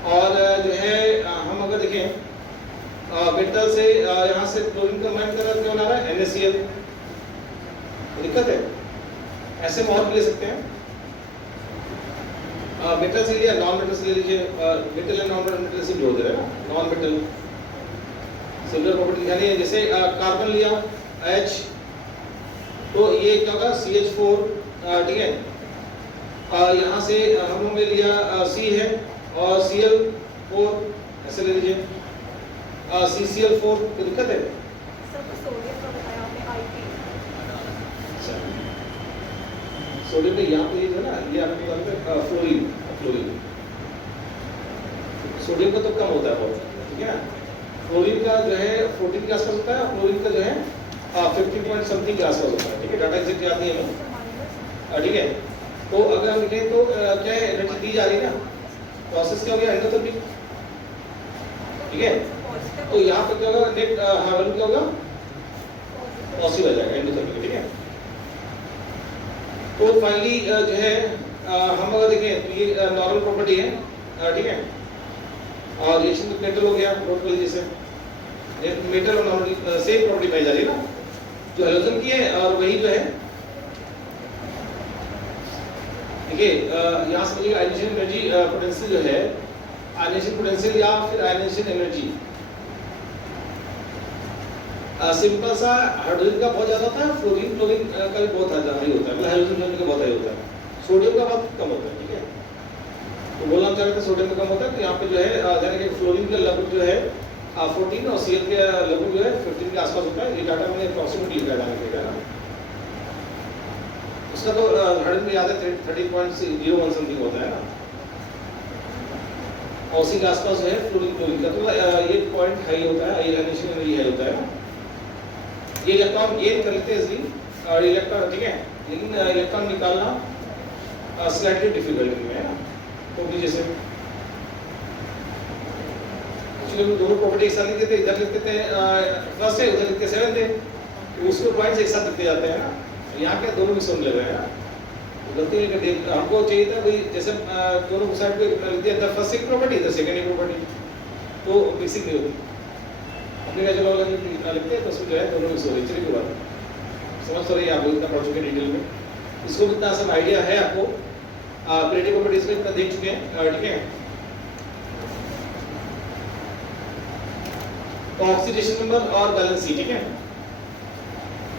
और जो है हम अगर देखें मेटल से यहाँ से क्लोरीन कंबाइन कर रहा है क्या बना रहा है NaCl। दिक्कत है, ऐसे हम और भी ले सकते हैं, मेटल से लिया नॉन मेटल से ले लीजिए, मेटल एंड नॉन मेटल से जोड़ दे रहे हैं ना, नॉन मेटल सिमिलर प्रॉपर्टी दिखानी है। जैसे कार्बन लिया H, तो ये क्या होगा CH4, ठीक है, यहाँ से हम लोगों ने लिया C है और Cl4 ऐसे ले लीजिए, CCl4, कोई दिक्कत है? सोडियम में यहाँ पे जो है ना ये आपको फ्लोरीन, सोडियम का तो कम होता है बहुत, ठीक है ना। फ्लोरीन का जो है 14 के आसपास होता है, फ्लोरीन का जो है 50 पॉइंट समथिंग के आसपास होता है, ठीक है, डाटा एग्जैक्ट याद नहीं है हमें, ठीक है। तो अगर हम लिखें तो क्या है एनर्जी दी जा रही है ना, प्रोसेस क्या हो गया एंडोथर्मिक, ठीक है। तो यहाँ पे क्या होगा नेट वैल्यू क्या होगा पॉजिटिव आ जाएगा एंडोथर्मिक, ठीक है। तो फाइनली जो है हम अगर देखें तो ये नॉर्मल प्रॉपर्टी है, ठीक है, और रिएक्शन विद मेटल हो गया नोट कर लीजिए, मेटल और नॉर्मल सेम प्रॉपर्टी पाई जा रही है ना, जो हैलोजन की है और वही जो है, देखिए यहाँ समझिएगा आयनाइजेशन एनर्जी पोटेंशियल जो है, आयनाइजेशन पोटेंशियल या फिर आयनाइजेशन एनर्जी सिंपल सा हाइड्रोजन का बहुत ज्यादा होता है, फ्लोरीन क्लोरीन का भी बहुत हाई होता है, मतलब हाइड्रोजन का बहुत हाई होता है, सोडियम का बहुत कम होता है, ठीक है। तो बोलना चाह रहे थे सोडियम का कम होता है, तो यहाँ पे जो है यानी कि फ्लोरीन का लगभग जो है 14 और Cl के लगभग जो है 15 के आसपास होता है। ये डाटा मैंने अप्रॉक्सीमेटली लिखा है उसका, तो हाइड्रोजन में याद है 30.01 समथिंग होता है ना, और उसी के आसपास जो है फ्लोरीन क्लोरीन का, तो ये पॉइंट हाई होता है, आयनाइजेशन एनर्जी हाई होता है ना। ये इलेक्ट्रॉन गेन कर लेते हैं इसलिए, और इलेक्ट्रॉन, ठीक है, लेकिन इलेक्ट्रॉन निकालना स्लाइटली डिफिकल्ट है ना। तो भी जैसे दोनों प्रॉपर्टी एक साथ लिखते थे, इधर लिखते थे फर्स्ट है, उधर लिखते 7 थे, उसके पॉइंट्स एक साथ लिखते जाते हैं ना, यहाँ के दोनों मिक्स होने लग रहे हैं ना, गलती नहीं करते। हमको चाहिए था भाई जैसे दोनों साइड पे लिख दिया, इधर फर्स्ट एक प्रॉपर्टी इधर सेकंड एक प्रॉपर्टी, तो मिक्सिंग नहीं होती। अपने नेचुरल ऑर्गेनिज्म लिखते हैं तो उसमें जो है दोनों मिक्स हो रही है। चलिए बात समझ तो रही है, आप लोग इतना पढ़ चुके हैं डिटेल में, इसको इतना सब आइडिया है आपको, क्रिएटिव प्रॉपर्टीज में इतना देख चुके हैं, ठीक है। तो ऑक्सीडेशन नंबर और बैलेंस, ठीक है,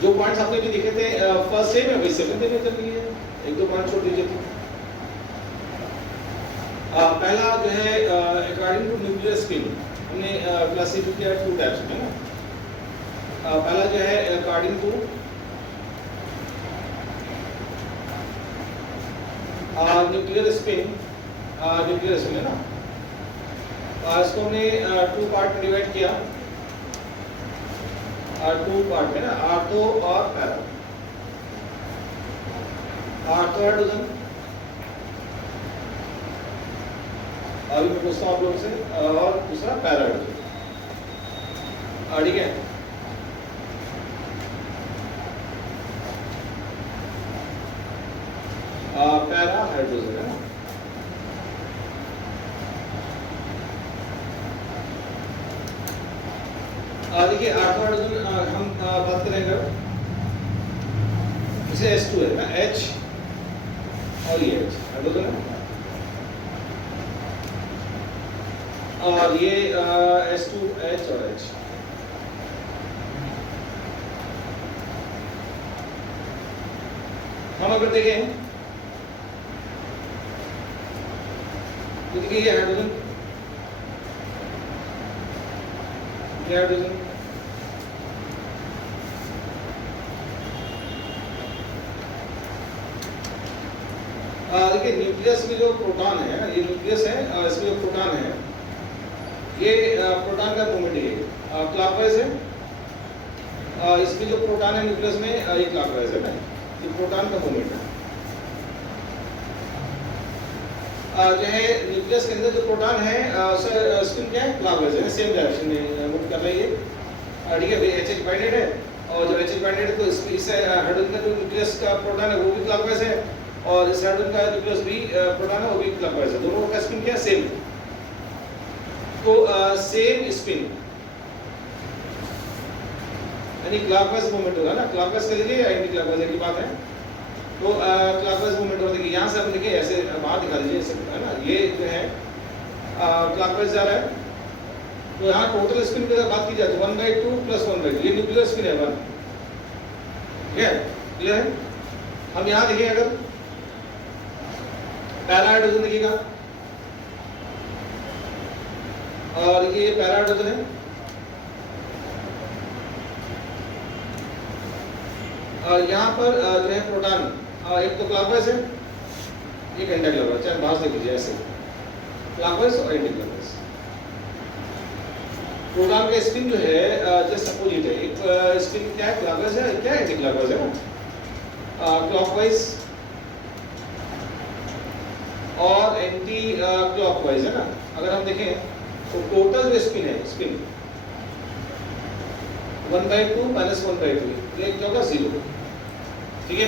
जो पॉइंट्स आपने भी दिखे थे फर्स्ट डे में वही सेकंड डे में चल रही है, एक दो पॉइंट छोड़ दीजिए। पहला जो है अकॉर्डिंग टू न्यूक्लियर स्पिन हमने क्लासिफाई किया 2 टाइप्स में ना। पहला जो है अकॉर्डिंग टू न्यूक्लियर स्पिन है ना, इसको हमने 2 पार्ट में डिवाइड किया, 2 पार्ट में ना, आर्थो और पैरा। आर्थो हाइड्रोजन, अभी मैं पूछता हूँ आप लोगों से, और दूसरा पैरा हाइड्रोजन, ठीक है। पैरा हाइड्रोजन है ना, देखिए आर्थो हाइड्रोजन हम बात करेंगे, इसे H2 है ना, H और ये H हाइड्रोजन है, और ये H2H और H। हम अगर देखें तो देखिए ये हाइड्रोजन, देखिए न्यूक्लियस में जो प्रोटॉन है, ये न्यूक्लियस है, इसमें जो प्रोटॉन है, ये प्रोटॉन का मूवमेंट है क्लॉकवाइज है। इसमें जो प्रोटॉन है न्यूक्लियस में ये क्लॉकवाइज है ना, ये प्रोटॉन का मूवमेंट है। जो है न्यूक्लियस के अंदर जो प्रोटॉन है उसका स्पिन क्या है, क्लॉकवाइज है, सेम डायरेक्शन में मूव कर रही है। ठीक है, एचएच बाइंडेड है और जब एचएच बाइंडेड है तो इस हाइड्रोजन का जो न्यूक्लियस का प्रोटॉन है वो भी क्लॉकवाइज है और इस हाइड्रोजन का न्यूक्लियस भी प्रोटॉन है वो भी क्लॉकवाइज है। दोनों का स्पिन क्या है, सेम। तो सेम स्पिन यानी क्लॉकवाइज मूवमेंट होगा ना, क्लॉकवाइज के लिए या एंटी क्लॉकवाइज की बात है। तो क्लॉकवाइज मूवमेंट होगा। देखिए यहाँ से आप देखिए ऐसे बाहर दिखा दीजिए ऐसे, है ना, ये जो है क्लॉकवाइज जा रहा है। तो यहाँ टोटल स्पिन की अगर बात की जाए तो 1/2 + 1/2, ये न्यूक्लियर स्पिन है 1। ठीक है, क्लियर है। हम यहाँ देखिए अगर पैरा हाइड्रोजन देखिएगा और ये पैरा हाइड्रोजन है और यहाँ पर जो है प्रोटॉन एक तो क्लॉकवाइज है एक एंटी क्लॉकवाइज, चाहे बाहर से कीजिए ऐसे क्लॉकवाइज और एंटी क्लॉकवाइज। प्रोटॉन का स्पिन जो है जस्ट अपोजिट है, एक स्पिन क्या है, क्लॉकवाइज है, क्या है, एंटी क्लॉकवाइज है ना, क्लॉकवाइज और एंटी क्लॉकवाइज है ना। अगर हम देखें तो टोटल जो स्पिन है, स्पिन 1/2 - 1/2, ये क्या होगा, 0। ठीक है,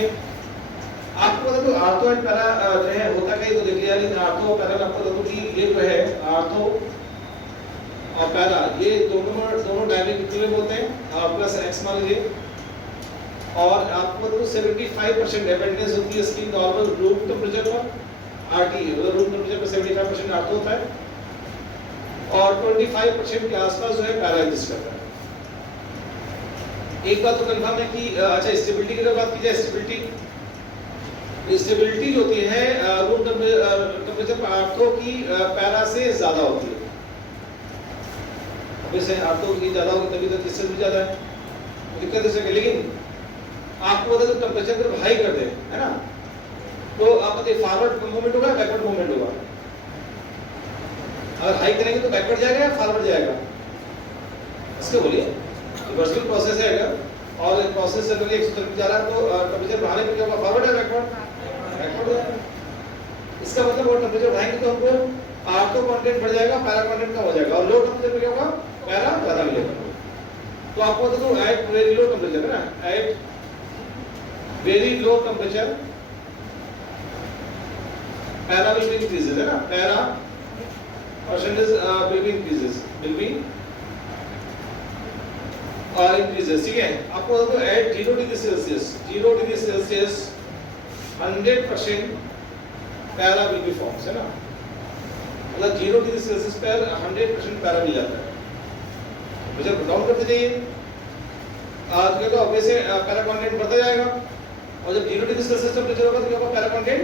आपको बता दो आर्थो एंड पैरा जो है होता क्या, तो देख लिया। आर्थो और पैरा आपको बता दो कि ये जो है आर्थो और पैरा ये दोनों डायनेमिक इक्विलिब्रियम होते हैं प्लस x मान लीजिए। और आपको बता दो 75% डिपेंडेंस होती है इसकी नॉर्मल रूम टेम्परेचर पर, RT मतलब रूम टेम्परेचर पर 75% आर्थो होता है और 25% के आसपास जो है पैरा एग्जिस्ट करता है। एक बात तो कंफर्म है कि अच्छा स्टेबिलिटी की बात की जाए, स्टेबिलिटी जो होती है रूम टेम्परेचर पर आर्थो की पैरा से ज्यादा होती है। वैसे आर्थो की ज्यादा होगी तभी तक इससे भी ज्यादा है, दिक्कत इसे कि लेकिन आपको बता दो टेम्परेचर जब हाई कर दे, है ना, तो आप बताइए फॉरवर्ड मूवमेंट होगा, बैकवर्ड मूवमेंट होगा। अगर हाई करेंगे तो बैकवर्ड जाएगा या फॉरवर्ड जाएगा, इसके बोलिए। रिवर्सिबल प्रोसेस है अगर, और प्रोसेस जनरली 130 जा रहा है तो टेम्परेचर बढ़ाने पे क्या होगा, फॉरवर्ड है बैकवर्ड, बैकवर्ड जाएगा। इसका मतलब वो टेम्परेचर बढ़ाएंगे तो हमको आर्थो कंटेंट बढ़ जाएगा, पैरा कंटेंट कम हो जाएगा और लो टेम्परेचर पे क्या होगा, पैरा ज्यादा मिलेगा। तो आपको बता दूं एट वेरी लो टेम्परेचर है ना, at very low temperature para will be increases, है ना, para percentage will be increases, will be और इंक्रीजेस। ठीक है, आपको बता दो at 0 degree Celsius 100% para will be forms, है ना, मतलब 0 डिग्री सेल्सियस पर 100% पैरा मिल जाता है। प्रेशर डाउन करते जाइए तो क्या होगा, वैसे पैरा कंटेंट बढ़ता जाएगा और जब 0 डिग्री सेल्सियस टेम्परेचर होगा तो क्या होगा, पैरा कंटेंट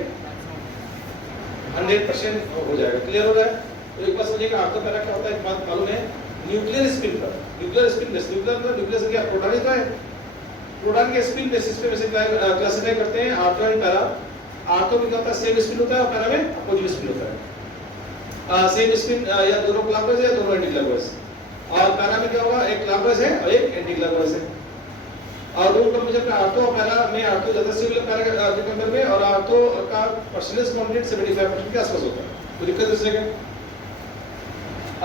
100% हो जाएगा। क्लियर हो रहा है। तो एक बात समझिएगा, आर्थो पैरा क्या होता है, एक बात मालूम है, न्यूक्लियर स्पिन पर, न्यूक्लियर स्पिन बेस, न्यूक्लियस क्या प्रोटॉन ही तो है, प्रोटॉन के स्पिन बेसिस पे वैसे क्लासिफाई करते हैं आर्थो एंड पैरा। आर्थो में क्या होता है, सेम स्पिन होता है और पैरा में अपोजिट स्पिन होता है। सेम स्पिन या दोनों क्लॉकवाइज है या दोनों एंटी क्लॉकवाइज। और पैरा में क्या होगा, एक क्लॉकवाइज है और एक एंटी क्लॉकवाइज है। और रूम टेम्परेचर पे आर्थो और पैरा में आर्थो ज्यादा स्टेबल पैरा के अंदर में, और आर्थो का परसेंटेज कंटेंट 75% के आसपास होता है। तो दिक्कत इससे क्या,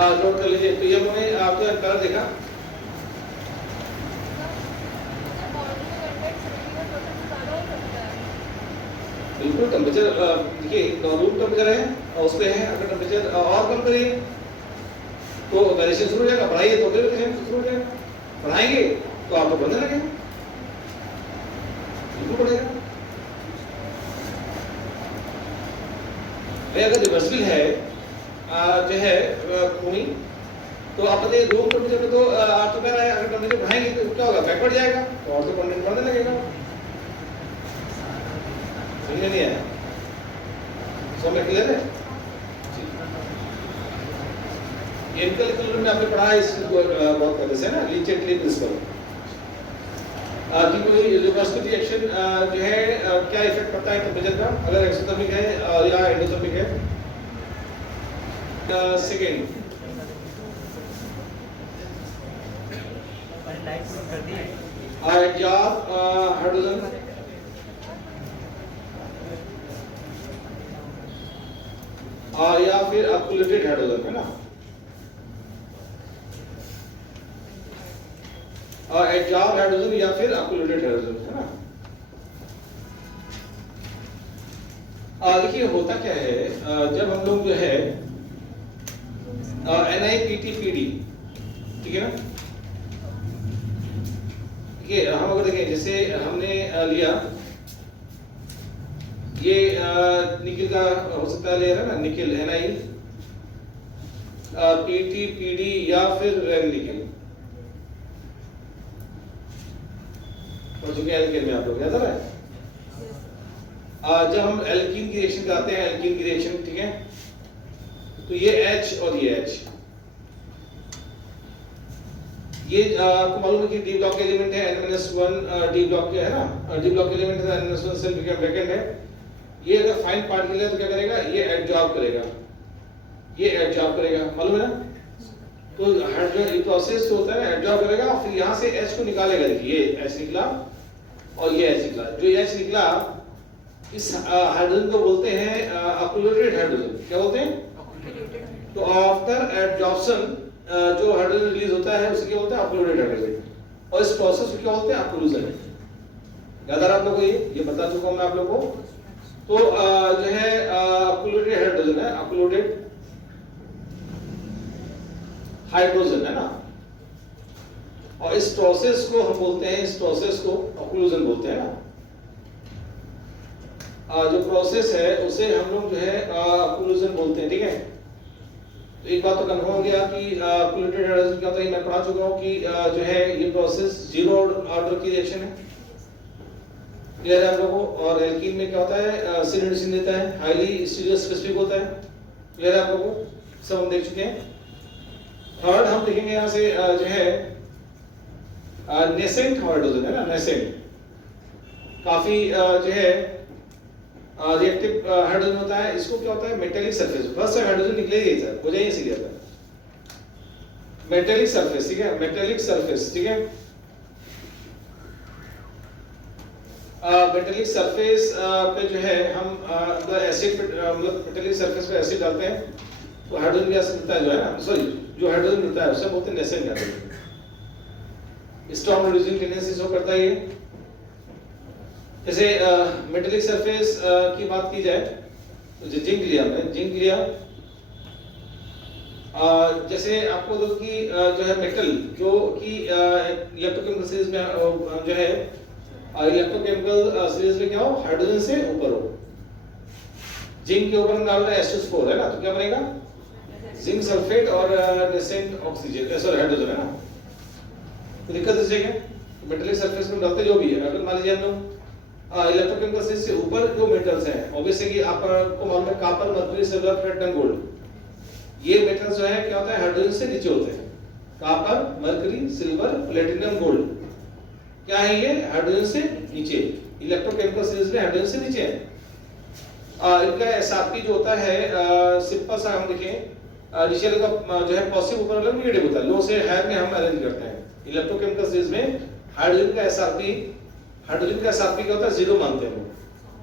नोट कर लीजिए। तो ये हमने आर्थो एंड पैरा देखा। बिल्कुल टेम्परेचर देखिए रूम टेम्परेचर है और उस पे है, अगर टेम्परेचर और कम करिए तो वेरिएशन शुरू हो जाएगा, बढ़ाइए तो फिर वेरिएशन शुरू हो जाएगा, बढ़ाएंगे तो आपको बढ़ने लगेगा, बिल्कुल बढ़ेगा। अगर रिवर्सिबल है जो है खूनी, तो आप बताइए रूम टेम्परेचर पे तो आर्थो पैरा है, अगर टेम्परेचर बढ़ाएंगे तो क्या होगा, बैकवर्ड जाएगा तो आर्थो कंटेंट बढ़ने लगेगा। समझ नहीं आया, समझ क्लियर है। केमिकल इक्विलिब्रियम में आपने पढ़ा है, इसको बहुत पहले से ना, लीचेट प्रिंसिपल। कि कोई रिवर्सिबल रिएक्शन जो है क्या इफेक्ट करता है टेम्परेचर का, अगर एक्सोथर्मिक है या एंडोथर्मिक है। सेकेंड जॉब हाइड्रोजन या फिर अक्युलेटेड हाइड्रोजन है ना, एडजॉर्ब हाइड्रोजन या फिर अक्युलेटेड हाइड्रोजन है ना। देखिए होता क्या है, जब हम लोग जो है NiPT/PD, ठीक है ना, ये हम अगर देखें जैसे हमने लिया ये निकिल का हो सकता है लेयर है ना, निकिल NiPT/PD या फिर निकिल और जो कि एल्केन में आप लोग याद आ रहा है। जब हम एल्कीन की रिएक्शन कराते हैं, एल्कीन की रिएक्शन, ठीक है, तो ये H और ये H, ये आपको मालूम है कि डी ब्लॉक एलिमेंट है N-1 डी ब्लॉक है ना, डी ब्लॉक एलिमेंट है N-1 सेल वैकेंट है। ये अगर फाइन पार्टिकल है तो क्या करेगा, ये एब्जॉर्ब करेगा, ये एब्जॉर्ब करेगा, मालूम है ना। तो हाइड्रोजन प्रोसेस जो होता है एब्जॉर्ब करेगा और फिर यहाँ से H को निकालेगा। देखिए ये H निकला और ये H निकला, जो H निकला इस हाइड्रोजन को बोलते हैं अक्युलेटेड हाइड्रोजन। क्या बोलते हैं? तो आफ्टर एब्जॉर्प्शन जो हाइड्रोजन रिलीज होता है उसे क्या बोलते हैं? अक्युलेटेड हाइड्रोजन। और इस प्रोसेस को क्या बोलते हैं? अक्लूजन। याद आ रहा आप लोगों को, ये बता चुका हूं मैं आप लोगों को। तो जो है अक्युलेटेड हाइड्रोजन है, अक्युलेटेड हाइड्रोजन है ना, और इस प्रोसेस को हम बोलते हैं, इस प्रोसेस को अक्लूजन बोलते हैं ना। जो प्रोसेस है उसे हम लोग जो है अक्लूजन बोलते हैं, ठीक है। तो एक बात तो कंफर्म हो गया कि अक्युलेटेड हाइड्रोजन क्या होता है, मैं पढ़ा चुका हूं कि जो है ये प्रोसेस जीरो ऑर्डर की रिएक्शन है, क्लियर है आप लोगों को। और एल्कीन में क्या होता है, सिन देता है, हाईली स्टीरियो स्पेसिफिक होता है, क्लियर है आप लोगों को, सब हम देख चुके हैं। थर्ड हम देखेंगे यहां से जो है नेसेंट हाइड्रोजन है ना, नेसेंट काफी जो है रिएक्टिव हाइड्रोजन होता है। इसको क्या होता है, मेटेलिक सरफेस, फर्स्ट हाइड्रोजन निकलेगा ही सर, हो जाइए सीरियस है, मेटेलिक सरफेस, ठीक है, मेटेलिक सरफेस, ठीक है। मेटेलिक सरफेस पे जो है हम एसिड मतलब मेटेलिक सरफेस पे एसिड डालते हैं तो हाइड्रोजन गैस मिलता है, जो है ना, सॉरी जो हाइड्रोजन मिलता है उसे बोलते हैं nascent hydrogen. Strong reducing tendency show करता है ये। जैसे मेटेलिक सरफेस की बात की जाए तो जिंक लिया हमने, जिंक लिया, जैसे आपको दो कि जो है मेटल जो कि इलेक्ट्रोकेमिकल सीरीज में जो है इलेक्ट्रोकेमिकल सीरीज में क्या हो, हाइड्रोजन से ऊपर हो। जिंक के ऊपर हम डाल रहे हैं H2SO4 है ना, तो क्या बनेगा, जिंक सल्फेट और नेसेंट ऑक्सीजन, सॉरी हाइड्रोजन है ना। तो दिक्कत इस जगह मेटेलिक सरफेस में डालते जो भी है, अगर मान लीजिए हम लोग इलेक्ट्रोकेमिकल सीरीज से ऊपर जो मेटल्स हैं, ऑब्वियसली कि आपको मालूम है copper, mercury, silver, platinum, gold, ये मेटल्स जो है क्या होता है, हाइड्रोजन से नीचे होते हैं। Copper, mercury, silver, platinum, gold क्या है, ये हाइड्रोजन से नीचे, इलेक्ट्रोकेमिकल सीरीज में हाइड्रोजन से नीचे है। इनका एसआरपी जो होता है सिंपल सा हम देखें, इनिशियल का जो है पॉजिटिव ऊपर वाला नेगेटिव होता है, लो से हाई में हम अरेंज करते हैं। इलेक्ट्रोकेमिकल सीरीज में हाइड्रोजन का एसआरपी क्या होता है, जीरो मानते हैं लोग,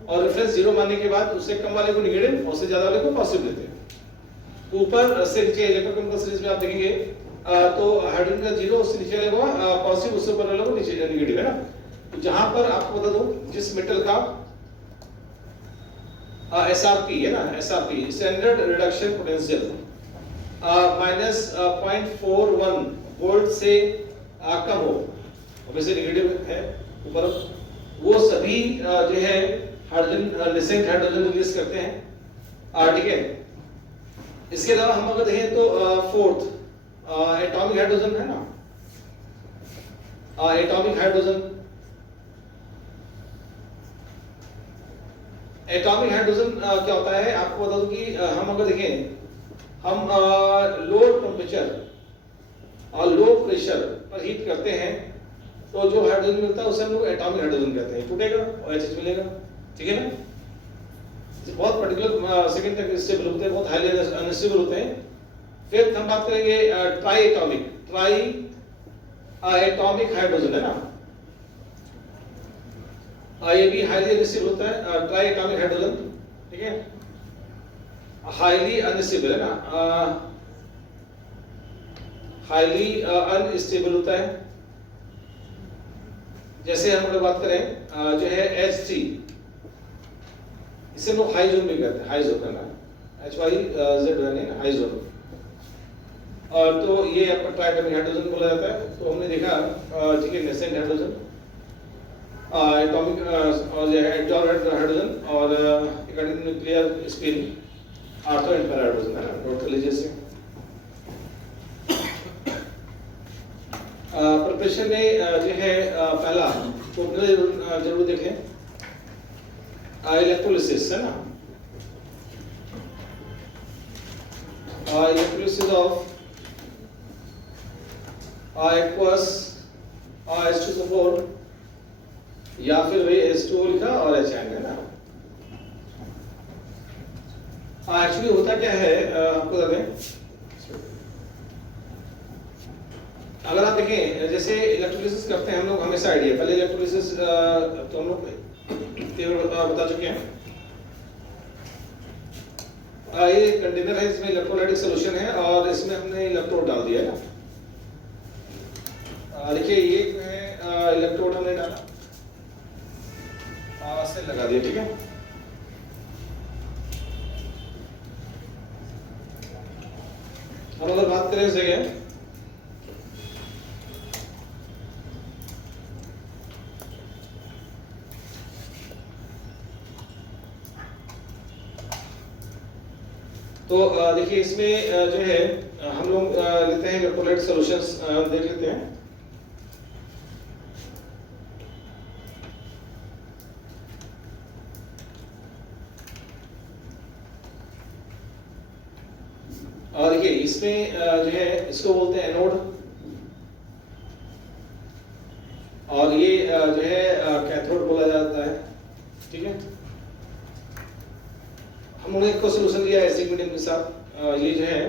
और रेफरेंस जीरो मानने के बाद उससे कम वाले को नेगेटिव, उससे ज्यादा वाले को पॉजिटिव लेते हैं। ऊपर से नीचे इलेक्ट्रोकेमिकल सीरीज में आप देखेंगे तो हाइड्रोजन का जीरो, उससे नीचे वाले को पॉजिटिव, उससे ऊपर वाले को नीचे नेगेटिव है ना। तो जहां पर आपको बता दूं जिस मेटल का एसआरपी है ना, SRP standard reduction potential -0.41 volt से कम हो, वैसे नेगेटिव है ऊपर, वो सभी जो है हाइड्रोजन नेसेंट हाइड्रोजन रिलीज करते हैं, ठीक है। इसके अलावा हम अगर देखें तो फोर्थ एटॉमिक हाइड्रोजन है ना, एटॉमिक हाइड्रोजन, एटॉमिक हाइड्रोजन क्या होता है आपको बता दूं कि हम अगर देखें, हम लो टेम्परेचर और लो प्रेशर पर हीट करते हैं तो जो हाइड्रोजन मिलता है उसे हम लोग एटॉमिक हाइड्रोजन कहते हैं, टूटेगा और एच मिलेगा, ठीक है ना। बहुत पर्टिकुलर सेकंड तक स्टेबल होते हैं, बहुत हाईली अनस्टेबल होते हैं। फिर हम बात करेंगे ट्राई एटॉमिक हाइड्रोजन, है ना। ये भी हाईली अनस्टेबल होता है, ट्राई एटॉमिक हाइड्रोजन, ठीक है। हाईली अनस्टेबल है ना, हाईली अनस्टेबल होता है। जैसे हम अगर बात करें जो है H3, इसे लोग हाई जोन भी कहते हैं, हाई जोन है ना, HYZ हाई जोन। और तो ये आपका ट्राइटॉमिक हाइड्रोजन बोला जाता है। तो हमने देखा ठीक है, नेसेंट हाइड्रोजन, एटॉमिक और जो है एटॉमिक हाइड्रोजन और according nuclear spin ortho and para hydrogen, है ना। नोट कर लीजिए इसे। प्रिपरेशन में जो है पहला तो जरूर देखें इलेक्ट्रोलिसिस, है ना। इलेक्ट्रोलिसिस ऑफ एक्वस H2SO4 या फिर वही H2O लिखा और H है ना। एक्चुअली होता क्या है आपको बताएं, अगर आप देखें जैसे इलेक्ट्रोलिसिस करते हैं हम लोग, हमेशा आइडिया पहले इलेक्ट्रोलिसिस तो हम लोग बता चुके हैं। ये कंटेनर है, इसमें इलेक्ट्रोलाइटिक सॉल्यूशन है और इसमें हमने इलेक्ट्रोड डाल दिया है ना। देखिए ये जो है इलेक्ट्रोड हमने डाला, से लगा दिया, ठीक है। हम अगर बात करें सही है तो देखिए इसमें जो है हम लोग लेते हैं इलेक्ट्रोलाइट सॉल्यूशंस, देख लेते हैं। और देखिए इसमें जो है इसको बोलते हैं एनोड और ये जो है कैथोड बोला जाता है, ठीक है। हमने एक को सॉल्यूशन लिया एसिड मीडियम के साथ, ये जो है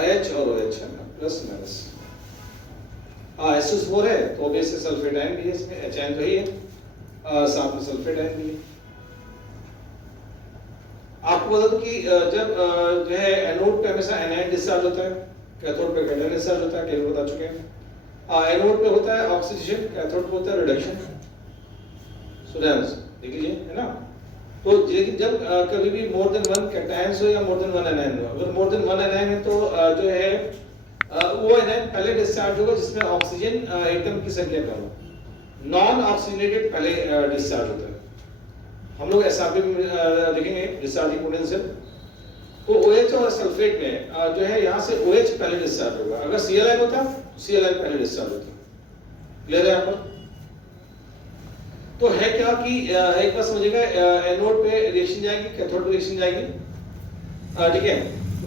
H और OH है ना, प्लस माइनस। H2SO4 है तो ऑब्वियसली सल्फेट आयन भी है इसमें, H आयन तो ही है, साथ में सल्फेट आयन भी है। आपको बता दूं कि जब जो है एनोड पे हमेशा एनायन डिस्चार्ज होता है, कैथोड पे कैटायन डिस्चार्ज होता है, केवल बता चुके हैं। एनोड पे होता है ऑक्सीडेशन, कैथोड पे होता है रिडक्शन। स्टूडेंट्स देख लीजिए, है ना। तो जब कभी भी मोर देन वन कैटायंस हो या मोर देन वन एनायन हो, अगर मोर देन वन एनायन है तो जो है वो एनायन पहले डिस्चार्ज होगा जिसमें ऑक्सीजन एटम की संख्या कम हो। नॉन ऑक्सीजनेटेड पहले डिस्चार्ज होता है। हम लोग एसआरपी में देखेंगे डिस्चार्जिंग पोटेंशियल। तो OH और सल्फेट में जो है यहाँ से OH पहले डिस्चार्ज होगा, अगर Cl होता तो Cl पहले डिस्चार्ज होता। क्लियर है यहाँ पर? तो है क्या कि एक बार समझिएगा, एनोड पे रिएक्शन जाएगी, कैथोड पे रिएक्शन जाएगी, ठीक है।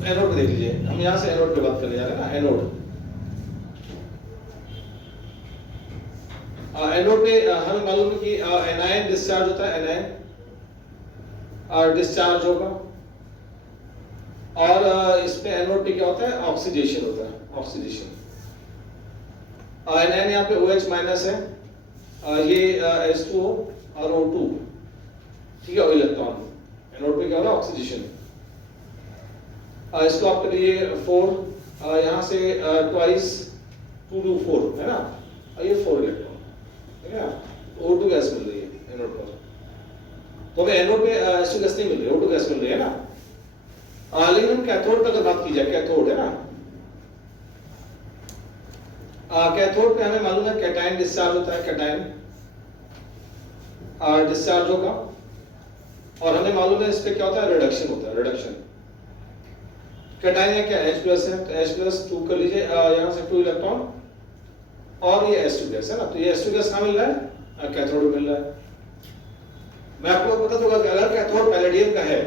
एनोड पे देख लीजिए, हम यहाँ से एनोड पे बात करने जा रहे हैं ना। एनोड पे हमें मालूम है कि एनायन डिस्चार्ज होता है, एनायन डिस्चार्ज होगा और इस पे एनोड पे क्या होता है, ऑक्सीडेशन होता है, ऑक्सीडेशन। एनायन यहाँ पे OH माइनस है, ये H2O और O2, ठीक है, इलेक्ट्रॉन। एनोड पे क्या हो रहा है, ऑक्सीडेशन। इसको आप करिए 4, यहाँ से ट्वाइस 2 to 4 है ना, ये 4 इलेक्ट्रॉन, ठीक है। O2 गैस मिल रही है एनोड पर, तो हमें एनोड पे H2 गैस नहीं मिल रही, O2 गैस मिल रही है ना। लेकिन हम कैथोड पे अगर बात की जाए, कैथोड है ना, कैथोड पे हमें मालूम है कैटायन डिस्चार्ज होता है, कैटायन डिस्चार्ज होगा और हमें मालूम है इस पे क्या होता है, रिडक्शन होता है, रिडक्शन। कैटायन है क्या, H+ है, तो H+ 2 कर लीजिए, यहाँ से 2 इलेक्ट्रॉन और ये H2 गैस है ना। तो ये H2 गैस कहाँ मिल रहा है, कैथोड में मिल रहा है। मैं आपको पता होगा कि अगर कैथोड पैलेडियम का है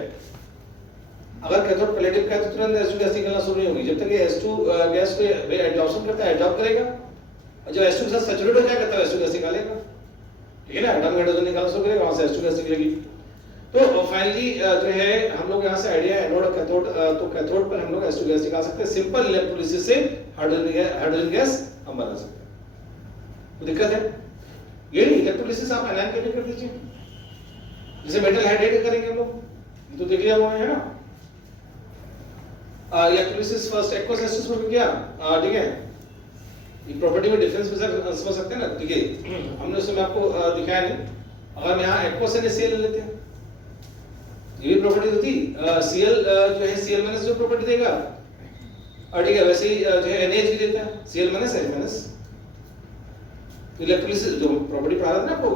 अगर कैथोड पैलेटिव का है तो तुरंत H2 गैस निकलना शुरू नहीं होगी, जब तक ये H2 गैस को एडजॉर्प्शन करता है, एडजॉर्ब करेगा, और जब H2 के साथ सैचुरेट हो जाएगा तब H2 गैस निकालेगा, ठीक है ना, एटम हाइड्रोजन निकालना शुरू करेगा, वहां से H2 गैस निकलेगी। तो फाइनली जो है हम लोग यहाँ से आइडिया एनोड और कैथोड, तो कैथोड पर हम लोग H2 गैस निकाल सकते हैं, सिंपल इलेक्ट्रोलिसिस से हाइड्रोजन गैस हम बना सकते हैं। तो दिक्कत है ये नहीं, इलेक्ट्रोलिसिस आप एनायन के लिए कर दीजिए, जैसे मेटल हाइड्रेट करेंगे हम लोग, तो देख लिया हुआ है ना। इलेक्ट्रोलिसिस फर्स्ट एक्वस एसिड में किया, ठीक है, ये प्रॉपर्टी में डिफरेंस भी समझ सकते हैं ना, ठीक है, हमने उसमें आपको दिखाया नहीं। अगर हम यहाँ एक्वस NaCl ले लेते हैं, ये भी प्रॉपर्टी होती, Cl जो है Cl- जो प्रॉपर्टी देगा, और ठीक है वैसे ही जो है NaH भी देता है, Cl- H-। इलेक्ट्रोलिसिस जो प्रॉपर्टी पढ़ा था ना आपको,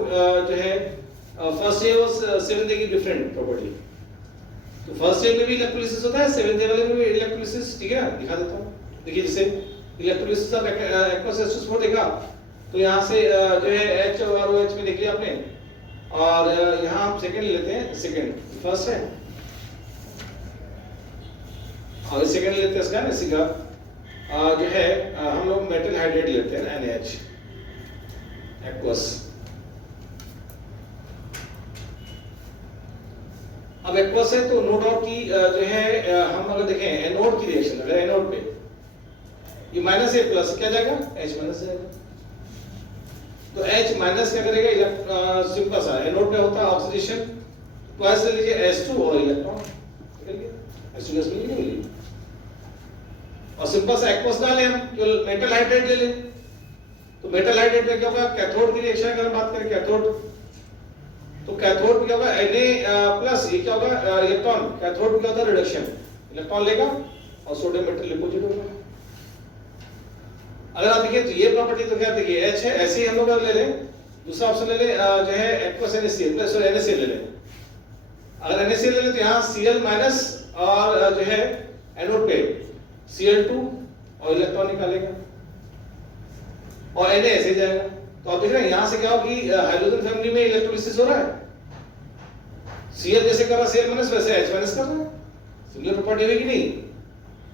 जो है फर्स्ट ईयर और सेवेंथ ईयर की डिफरेंट प्रॉपर्टी, तो फर्स्ट ईयर में भी इलेक्ट्रोलिसिस होता है, सेवेंथ ईयर वाले में भी इलेक्ट्रोलिसिस, ठीक है ना, दिखा देता हूँ। देखिए जैसे इलेक्ट्रोलिसिस ऑफ एक्वस H2SO देखा, तो यहाँ से जो है H और OH में देख लिया आपने, और यहाँ हम सेकंड लेते हैं, सेकंड फर्स्ट है और सेकंड लेते हैं इसका ना, इसी का जो है हम लोग मेटल हाइड्रेट लेते हैं NaH एक्वस। अब एक्वस है तो नो डाउट की जो है हम अगर देखें एनोड की रिएक्शन, अगर एनोड पे ये -A प्लस क्या जाएगा, H- जाएगा, तो H- क्या करेगा, सिंपल सा एनोड पे होता है ऑक्सीडेशन, तो ऐसे लीजिए H2 और इलेक्ट्रॉन निकल गया, H2 गैस मिली, और सिंपल सा एक्वस डालें हम, केवल मेटल हाइड्रेट ले लें, तो मेटल हाइड्रेट में क्या होगा, कैथोड की रिएक्शन अगर हम बात करें कैथोड, तो कैथोड में क्या होगा Na+, ये क्या होगा इलेक्ट्रॉन, कैथोड में क्या होता है रिडक्शन, इलेक्ट्रॉन लेगा और सोडियम मेटल डिपॉजिट होगा। अगर आप देखिए तो ये प्रॉपर्टी तो क्या देखिए H है, ऐसे ही हम लोग ले लें, दूसरा ऑप्शन ले लें जो है एक्वस NaCl, सॉरी NaCl ले लें, अगर NaCl ले लें तो यहाँ Cl- और जो है एनोड पे Cl2 और इलेक्ट्रॉन निकालेगा, और Na ऐसे जाएगा, तो आप देख रहे हैं यहाँ से क्या होगी, हाइड्रोजन फैमिली में इलेक्ट्रोलिसिस हो रहा है, Cl जैसे कर रहा है Cl- वैसे H- कर रहा है, सिमिलर प्रॉपर्टी है कि नहीं,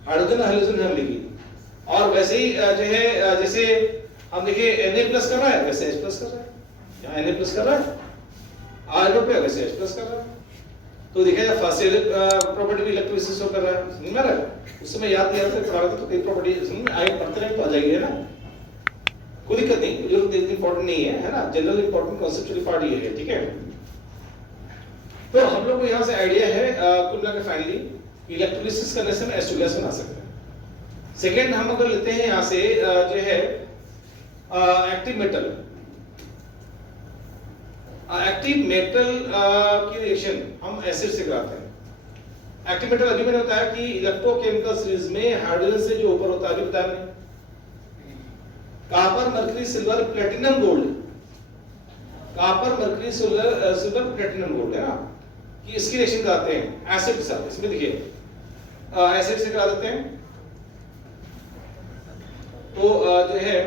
हाइड्रोजन हाइड्रोजन फैमिली की, और वैसे ही जो है जैसे हम देखिए Na+ कर रहा है वैसे H+ कर रहा है, यहाँ Na+ कर रहा है आयनोड पे वैसे H+ कर रहा है, तो देखा जाए फर्स्ट प्रॉपर्टी भी इलेक्ट्रोलिसिस कर रहा है, समझ में आ रहा है, उस समय याद दिया था तो कई प्रॉपर्टी समझ में आगे पढ़ते रहें तो आ जाएगी, है ना, कोई दिक्कत नहीं, जो इंपॉर्टेंट नहीं है ना, जनरल इंपॉर्टेंट कॉन्सेप्चुअल पार्ट ये है, ठीक है। तो हम लोग को यहाँ से आइडिया है कुल मिलाकर फाइनली इलेक्ट्रोलिसिस करने से हम H2 गैस बना सकते हैं। सेकेंड हम अगर लेते हैं यहाँ से जो है एक्टिव मेटल, एक्टिव मेटल की रिएक्शन हम एसिड से कराते हैं। एक्टिव मेटल अभी मैंने बताया कि इलेक्ट्रोकेमिकल सीरीज में हाइड्रोजन से जो ऊपर होता है, अभी बताया मैंने, copper mercury silver platinum gold, copper mercury silver platinum gold है ना, कि इसकी रिएक्शन कराते हैं एसिड के साथ, इसमें देखिए एसिड से करा देते हैं, तो जो है